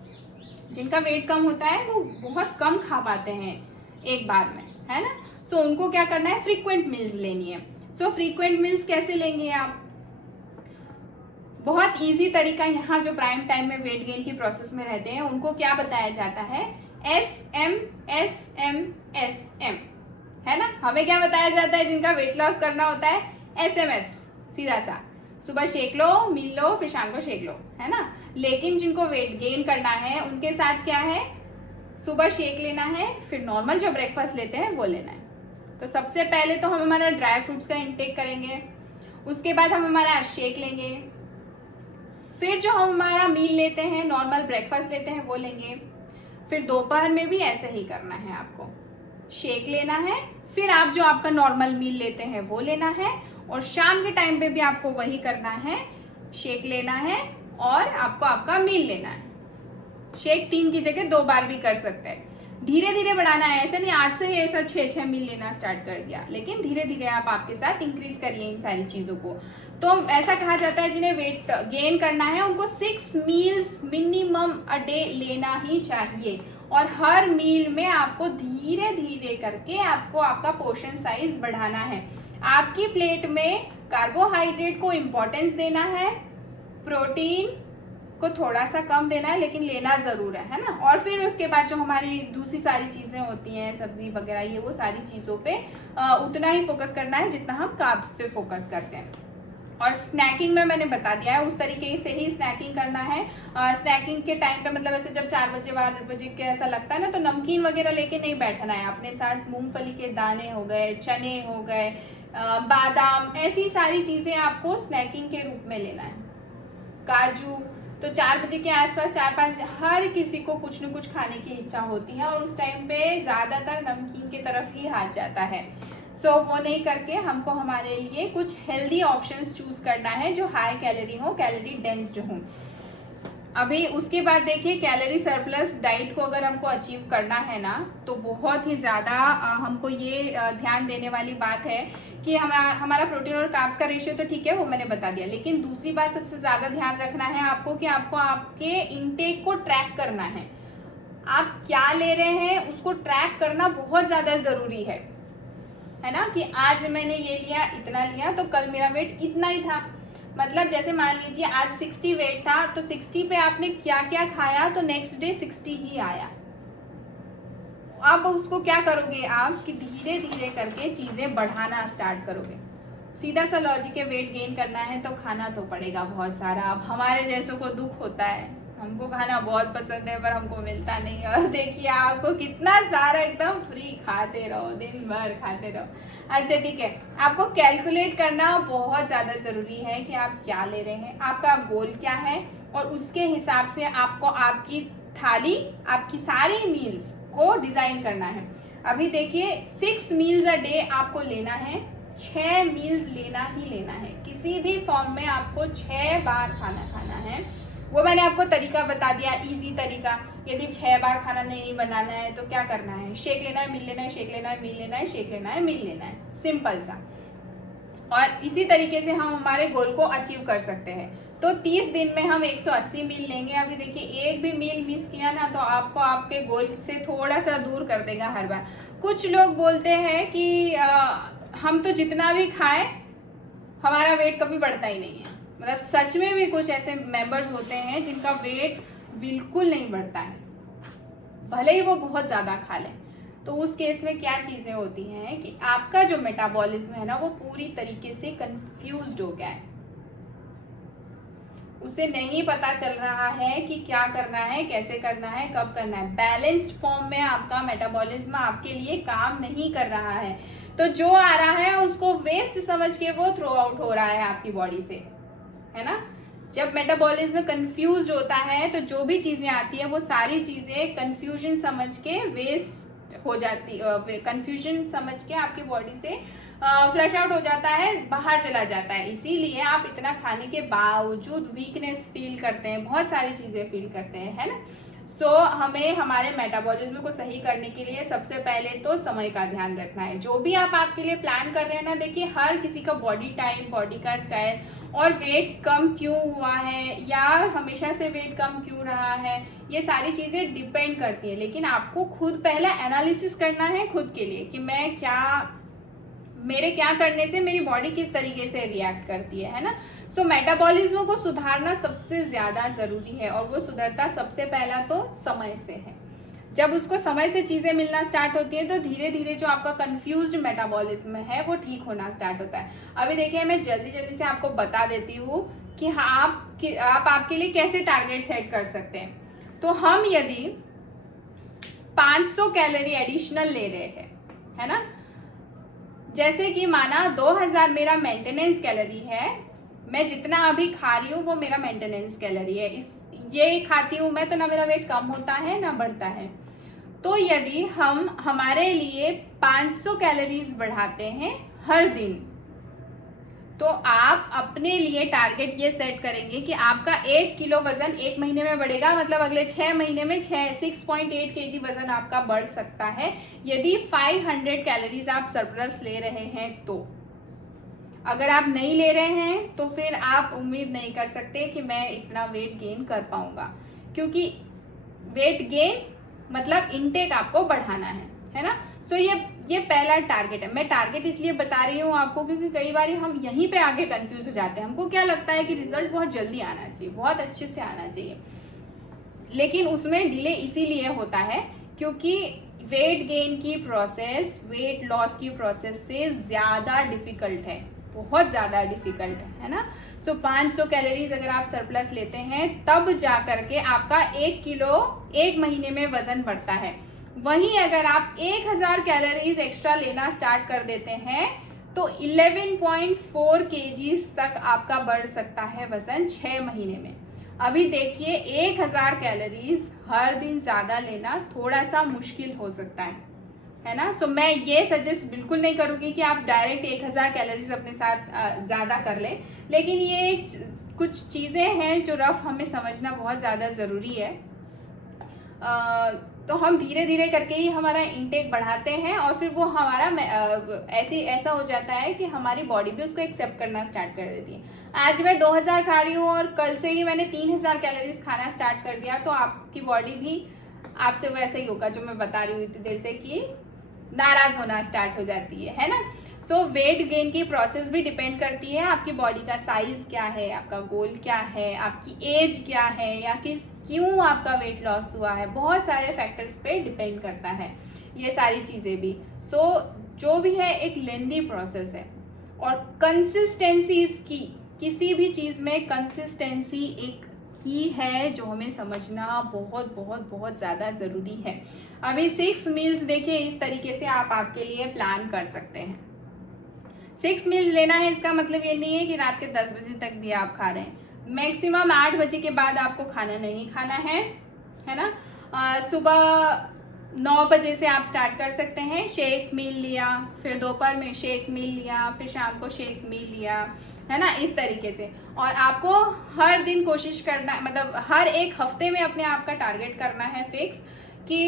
जिनका वेट कम होता है वो बहुत कम खा पाते हैं एक बार में, है ना। सो उनको क्या करना है, फ्रीक्वेंट मील्स लेनी है। सो फ्रीक्वेंट मील्स कैसे लेंगे आप, बहुत इजी तरीका, यहाँ जो प्राइम टाइम में वेट गेन की प्रोसेस में रहते हैं उनको क्या बताया जाता है, SM SM SM, है ना। हमें क्या बताया जाता है, जिनका वेट लॉस करना होता है, SMS, सीधा सा, सुबह शेक लो, मील लो, फिर शाम को शेक लो, है ना। लेकिन जिनको वेट गेन करना है उनके साथ क्या है, सुबह शेक लेना है, फिर नॉर्मल जो ब्रेकफास्ट लेते हैं वो लेना है। तो सबसे पहले तो हम हमारा ड्राई फ्रूट्स का इंटेक करेंगे, उसके बाद हम हमारा शेक लेंगे, फिर जो हम हमारा मील लेते हैं, नॉर्मल ब्रेकफास्ट लेते हैं, वो लेंगे, फिर दोपहर में भी ऐसे ही करना है, आपको शेक लेना है, फिर आप जो आपका नॉर्मल मील लेते हैं वो लेना है, और शाम के टाइम पे भी आपको वही करना है, शेक लेना है और आपको आपका मील लेना है। शेक 3 की जगह 2 बार भी कर सकते हैं, धीरे धीरे बढ़ाना है, ऐसे नहीं आज से ही ऐसा 6-6 मील लेना स्टार्ट कर दिया, लेकिन धीरे धीरे आप आपके साथ इंक्रीज करिए इन सारी चीज़ों को। तो ऐसा कहा जाता है जिन्हें वेट गेन करना है उनको 6 मील्स मिनिमम अ डे लेना ही चाहिए, और हर मील में आपको धीरे धीरे करके आपको आपका पोर्शन साइज बढ़ाना है। आपकी प्लेट में कार्बोहाइड्रेट को इम्पोर्टेंस देना है, प्रोटीन को थोड़ा सा कम देना है, लेकिन लेना ज़रूर है ना। और फिर उसके बाद जो हमारी दूसरी सारी चीज़ें होती हैं, सब्जी वगैरह, ये वो सारी चीज़ों पे उतना ही फोकस करना है जितना हम कार्ब्स पे फोकस करते हैं। और स्नैकिंग में मैंने बता दिया है, उस तरीके से ही स्नैकिंग करना है। स्नैकिंग के टाइम पे मतलब ऐसे जब 4 बजे 12 बजे के ऐसा लगता है ना, तो नमकीन वगैरह लेके नहीं बैठना है, अपने साथ मूंगफली के दाने हो गए, चने हो गए, बादाम, ऐसी सारी चीज़ें आपको स्नैकिंग के रूप में लेना है। काजू, तो 4 बजे के आसपास 4-5 हर किसी को कुछ न कुछ खाने की इच्छा होती है, और उस टाइम पे ज़्यादातर नमकीन की तरफ ही हाथ जाता है। सो वो नहीं करके हमको हमारे लिए कुछ हेल्दी ऑप्शंस चूज करना है जो हाई कैलोरी हो, कैलोरी डेंस्ड हो। अभी उसके बाद देखिए, कैलोरी सरप्लस डाइट को अगर हमको अचीव करना है ना, तो बहुत ही ज़्यादा हमको ये ध्यान देने वाली बात है कि हमारा प्रोटीन और कार्ब्स का रेशियो तो ठीक है, वो मैंने बता दिया, लेकिन दूसरी बात सबसे ज़्यादा ध्यान रखना है आपको कि आपको आपके इनटेक को ट्रैक करना है। आप क्या ले रहे हैं उसको ट्रैक करना बहुत ज़्यादा ज़रूरी है ना, कि आज मैंने ये लिया, इतना लिया, तो कल मेरा वेट इतना ही था। मतलब जैसे मान लीजिए आज 60 वेट था, तो 60 पे आपने क्या क्या खाया, तो नेक्स्ट डे 60 ही आया। अब उसको क्या करोगे आप कि धीरे धीरे करके चीज़ें बढ़ाना स्टार्ट करोगे। सीधा सा लॉजिक है, वेट गेन करना है तो खाना तो पड़ेगा बहुत सारा। अब हमारे जैसों को दुख होता है, हमको खाना बहुत पसंद है पर हमको मिलता नहीं है, और देखिए आपको कितना सारा एकदम फ्री खाते रहो, दिन भर खाते रहो। अच्छा ठीक है, आपको कैलकुलेट करना बहुत ज़्यादा ज़रूरी है कि आप क्या ले रहे हैं, आपका गोल क्या है, और उसके हिसाब से आपको आपकी थाली, आपकी सारी मील्स को डिज़ाइन करना है। अभी देखिए 6 मील्स अ डे आपको लेना है, 6 मील्स लेना ही लेना है। किसी भी फॉर्म में आपको 6 बार खाना खाना है। वो मैंने आपको तरीका बता दिया, इजी तरीका। यदि 6 बार खाना नहीं बनाना है तो क्या करना है, शेक लेना है, मील लेना है, शेक लेना है, मील लेना है, शेक लेना है, मील लेना है, सिंपल सा। और इसी तरीके से हम हमारे गोल को अचीव कर सकते हैं। तो 30 दिन में हम 180 मील लेंगे। अभी देखिए एक भी मील मिस किया ना तो आपको आपके गोल से थोड़ा सा दूर कर देगा हर बार। कुछ लोग बोलते हैं कि हम तो जितना भी खाएं हमारा वेट कभी बढ़ता ही नहीं है। मतलब सच में भी कुछ ऐसे मेंबर्स होते हैं जिनका वेट बिल्कुल नहीं बढ़ता है, भले ही वो बहुत ज़्यादा खा लें। तो उस केस में क्या चीज़ें होती हैं कि आपका जो मेटाबॉलिज्म है ना वो पूरी तरीके से कंफ्यूज्ड हो गया है, उसे नहीं पता चल रहा है कि क्या करना है, कैसे करना है, कब करना है। बैलेंस्ड फॉर्म में आपका मेटाबॉलिज्म आपके लिए काम नहीं कर रहा है, तो जो आ रहा है उसको वेस्ट समझ के वो थ्रो आउट हो रहा है आपकी बॉडी से, है ना। जब मेटाबॉलिज्म कंफ्यूज होता है तो जो भी चीज़ें आती है वो सारी चीज़ें कंफ्यूजन समझ के वेस्ट हो जाती, कंफ्यूजन समझ के आपकी बॉडी से फ्लश आउट हो जाता है, बाहर चला जाता है। इसीलिए आप इतना खाने के बावजूद वीकनेस फील करते हैं, बहुत सारी चीज़ें फील करते हैं, है ना। सो हमें हमारे मेटाबॉलिज्म को सही करने के लिए सबसे पहले तो समय का ध्यान रखना है। जो भी आप आपके लिए प्लान कर रहे हैं ना, देखिए हर किसी का बॉडी टाइप, बॉडी का स्टाइल और वेट कम क्यों हुआ है या हमेशा से वेट कम क्यों रहा है, ये सारी चीज़ें डिपेंड करती है। लेकिन आपको खुद पहला एनालिसिस करना है खुद के लिए कि मेरे क्या करने से मेरी बॉडी किस तरीके से रिएक्ट करती है ना। सो मेटाबॉलिज्म को सुधारना सबसे ज़्यादा ज़रूरी है और वो सुधरता सबसे पहला तो समय से है। जब उसको समय से चीज़ें मिलना स्टार्ट होती हैं तो धीरे धीरे जो आपका कंफ्यूज्ड मेटाबॉलिज्म है वो ठीक होना स्टार्ट होता है। अभी देखिए मैं जल्दी जल्दी से आपको बता देती हूँ कि आप आपके लिए कैसे टारगेट सेट कर सकते हैं। तो हम यदि 500 कैलोरी एडिशनल ले रहे हैं, है ना, जैसे कि माना 2000 मेरा मेंटेनेंस कैलोरी है, मैं जितना अभी खा रही हूँ वो मेरा मेंटेनेंस कैलोरी है, ये खाती हूँ मैं तो ना मेरा वेट कम होता है ना बढ़ता है। तो यदि हम हमारे लिए 500 कैलोरीज बढ़ाते हैं हर दिन, तो आप अपने लिए टारगेट ये सेट करेंगे कि आपका 1 किलो वजन 1 महीने में बढ़ेगा, मतलब अगले 6 महीने में 6.8 kg वजन आपका बढ़ सकता है यदि 500 कैलोरीज आप सरप्लस ले रहे हैं। तो अगर आप नहीं ले रहे हैं तो फिर आप उम्मीद नहीं कर सकते कि मैं इतना वेट गेन कर पाऊंगा, क्योंकि वेट गेन मतलब इनटेक आपको बढ़ाना है ना। सो ये पहला टारगेट है। मैं टारगेट इसलिए बता रही हूँ आपको क्योंकि कई बार हम यहीं पे आगे कंफ्यूज हो जाते हैं। हमको क्या लगता है कि रिजल्ट बहुत जल्दी आना चाहिए, बहुत अच्छे से आना चाहिए, लेकिन उसमें डिले इसीलिए होता है क्योंकि वेट गेन की प्रोसेस वेट लॉस की प्रोसेस से ज़्यादा डिफिकल्ट है, बहुत ज़्यादा डिफिकल्ट है ना। सो 500 कैलोरीज अगर आप सरप्लस लेते हैं तब जा करके आपका 1 किलो 1 महीने में वजन बढ़ता है। वहीं अगर आप 1000 कैलोरीज एक्स्ट्रा लेना स्टार्ट कर देते हैं तो 11.4 kg तक आपका बढ़ सकता है वजन 6 महीने में। अभी देखिए 1000 कैलोरीज हर दिन ज़्यादा लेना थोड़ा सा मुश्किल हो सकता है ना। सो मैं ये सजेस्ट बिल्कुल नहीं करूँगी कि आप डायरेक्ट 1000 कैलोरीज अपने साथ ज़्यादा कर लें, लेकिन ये कुछ चीज़ें हैं जो रफ हमें समझना बहुत ज़्यादा ज़रूरी है। तो हम धीरे धीरे करके ही हमारा इंटेक बढ़ाते हैं और फिर वो हमारा ऐसा हो जाता है कि हमारी बॉडी भी उसको एक्सेप्ट करना स्टार्ट कर देती है। आज मैं 2000 खा रही हूँ और कल से ही मैंने 3000 कैलोरीज खाना स्टार्ट कर दिया, तो आपकी बॉडी भी आपसे वैसे ही होगा जो मैं बता रही हूँ इतनी देर से कि नाराज होना स्टार्ट हो जाती है ना। सो वेट गेन की प्रोसेस भी डिपेंड करती है आपकी बॉडी का साइज क्या है, आपका गोल क्या है, आपकी एज क्या है, या क्यों आपका वेट लॉस हुआ है, बहुत सारे फैक्टर्स पे डिपेंड करता है ये सारी चीज़ें भी। सो जो भी है एक लेंदी प्रोसेस है और कंसिस्टेंसी इसकी, किसी भी चीज़ में कंसिस्टेंसी एक की है जो हमें समझना बहुत बहुत बहुत ज़्यादा ज़रूरी है। अभी 6 मील्स देखिए इस तरीके से आप आपके लिए प्लान कर सकते हैं। 6 मील्स लेना है इसका मतलब ये नहीं है कि रात के 10 बजे तक भी आप खा रहे हैं। मैक्सिमम 8 बजे के बाद आपको खाना नहीं खाना है ना। सुबह 9 बजे से आप स्टार्ट कर सकते हैं। शेक मील लिया, फिर दोपहर में शेक मील लिया, फिर शाम को शेक मील लिया, है ना, इस तरीके से। और आपको हर दिन कोशिश करना, मतलब हर एक हफ्ते में अपने आप का टारगेट करना है फिक्स कि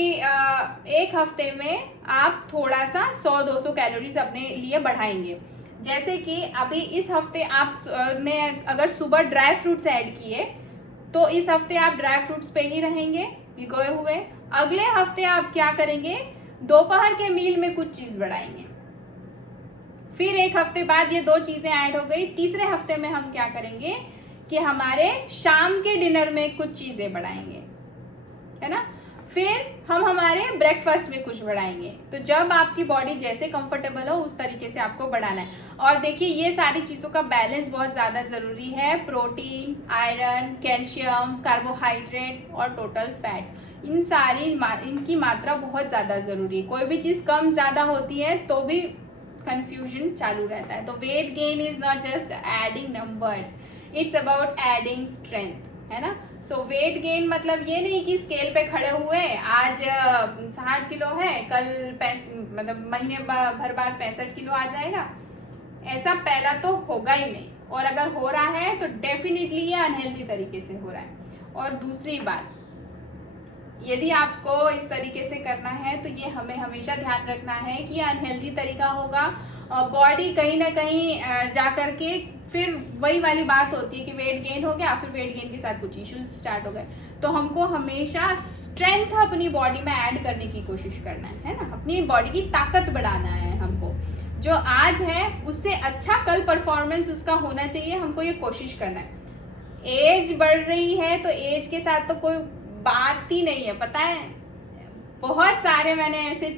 एक हफ्ते में आप थोड़ा सा 100-200 कैलोरीज अपने लिए बढ़ाएंगे। जैसे कि अभी इस हफ्ते आप ने अगर सुबह ड्राई फ्रूट्स ऐड किए तो इस हफ्ते आप ड्राई फ्रूट्स पे ही रहेंगे भिगोए हुए। अगले हफ्ते आप क्या करेंगे, दोपहर के मील में कुछ चीज़ बढ़ाएंगे। फिर एक हफ्ते बाद ये 2 चीज़ें ऐड हो गई। तीसरे हफ्ते में हम क्या करेंगे कि हमारे शाम के डिनर में कुछ चीज़ें बढ़ाएंगे, है ना। फिर हम हमारे ब्रेकफास्ट में कुछ बढ़ाएंगे। तो जब आपकी बॉडी जैसे कंफर्टेबल हो उस तरीके से आपको बढ़ाना है। और देखिए ये सारी चीज़ों का बैलेंस बहुत ज़्यादा ज़रूरी है। प्रोटीन, आयरन, कैल्शियम, कार्बोहाइड्रेट और टोटल फैट्स, इनकी मात्रा बहुत ज़्यादा ज़रूरी है। कोई भी चीज़ कम ज़्यादा होती है तो भी कंफ्यूजन चालू रहता है। तो weight gain is not just adding numbers, it's about adding strength, है ना। सो वेट गेन मतलब ये नहीं कि स्केल पे खड़े हुए आज 60 किलो है, कल मतलब महीने भर बाद 65 किलो आ जाएगा, ऐसा पहला तो होगा ही नहीं। और अगर हो रहा है तो डेफिनेटली ये अनहेल्दी तरीके से हो रहा है। और दूसरी बात, यदि आपको इस तरीके से करना है तो ये हमें हमेशा ध्यान रखना है कि ये अनहेल्दी तरीका होगा। बॉडी कहीं ना कहीं जा कर के फिर वही वाली बात होती है कि वेट गेन हो गया, फिर वेट गेन के साथ कुछ इश्यूज स्टार्ट हो गए। तो हमको हमेशा स्ट्रेंथ अपनी बॉडी में ऐड करने की कोशिश करना है ना। अपनी बॉडी की ताकत बढ़ाना है हमको। जो आज है उससे अच्छा कल परफॉर्मेंस उसका होना चाहिए, हमको ये कोशिश करना है। एज बढ़ रही है तो एज के साथ तो कोई बात ही नहीं है, पता है। बहुत सारे मैंने ऐसे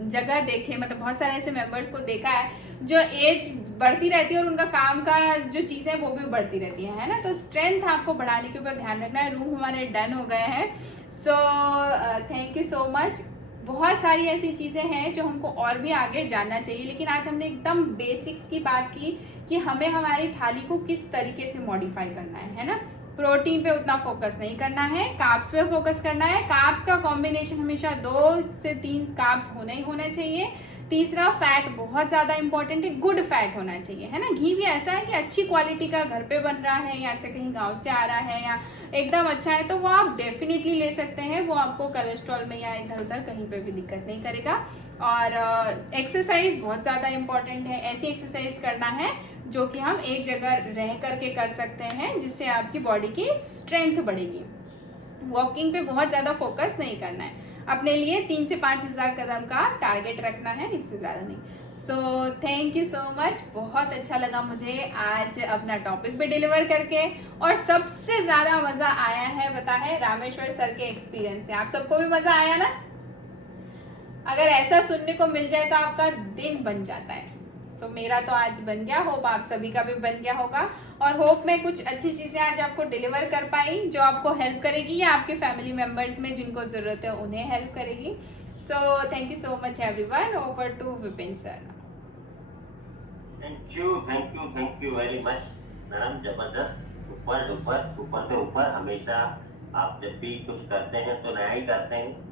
जगह देखे, मतलब बहुत सारे ऐसे मेंबर्स को देखा है जो एज बढ़ती रहती है और उनका काम का जो चीज़ें हैं वो भी बढ़ती रहती है ना। तो स्ट्रेंथ आपको बढ़ाने के ऊपर ध्यान रखना है। रूम हमारे डन हो गए हैं। सो थैंक यू सो मच। बहुत सारी ऐसी चीज़ें हैं जो हमको और भी आगे जानना चाहिए, लेकिन आज हमने एकदम बेसिक्स की बात की कि हमें हमारी थाली को किस तरीके से मॉडिफाई करना है ना। प्रोटीन पे उतना फोकस नहीं करना है, कार्ब्स पे फोकस करना है। कार्ब्स का कॉम्बिनेशन हमेशा 2 से 3 कार्ब्स होना ही होना चाहिए। तीसरा, फैट बहुत ज़्यादा इंपॉर्टेंट है, गुड फैट होना चाहिए, है ना। घी भी ऐसा है कि अच्छी क्वालिटी का घर पे बन रहा है या अच्छा कहीं गांव से आ रहा है या एकदम अच्छा है तो वो आप डेफिनेटली ले सकते हैं। वो आपको कोलेस्ट्रॉल में या इधर उधर कहीं पे भी दिक्कत नहीं करेगा। और एक्सरसाइज बहुत ज़्यादा इंपॉर्टेंट है। ऐसी एक्सरसाइज करना है जो कि हम एक जगह रह करके कर सकते हैं, जिससे आपकी बॉडी की स्ट्रेंथ बढ़ेगी। वॉकिंग पे बहुत ज़्यादा फोकस नहीं करना है। अपने लिए 3 से 5 हज़ार कदम का टारगेट रखना है, इससे ज़्यादा नहीं। सो थैंक यू सो मच। बहुत अच्छा लगा मुझे आज अपना टॉपिक भी डिलीवर करके। और सबसे ज़्यादा मज़ा आया है पता है रामेश्वर सर के एक्सपीरियंस से। आप सबको भी मज़ा आया ना। अगर ऐसा सुनने को मिल जाए तो आपका दिन बन जाता है। सो मेरा तो आज बन गया, होप आप सभी का भी बन गया होगा। और होप मैं कुछ अच्छी चीज़ें आज आपको डिलीवर कर पाई जो आपको हेल्प करेगी या आपके फैमिली मेम्बर्स में जिनको ज़रूरत है उन्हें हेल्प करेगी। So thank you so much everyone. Over to Vipin sir. Thank you very much madam. जबरदस्त, सुपर डुपर, सुपर से ऊपर। हमेशा आप जब भी कुछ करते हैं तो नया ही करते हैं।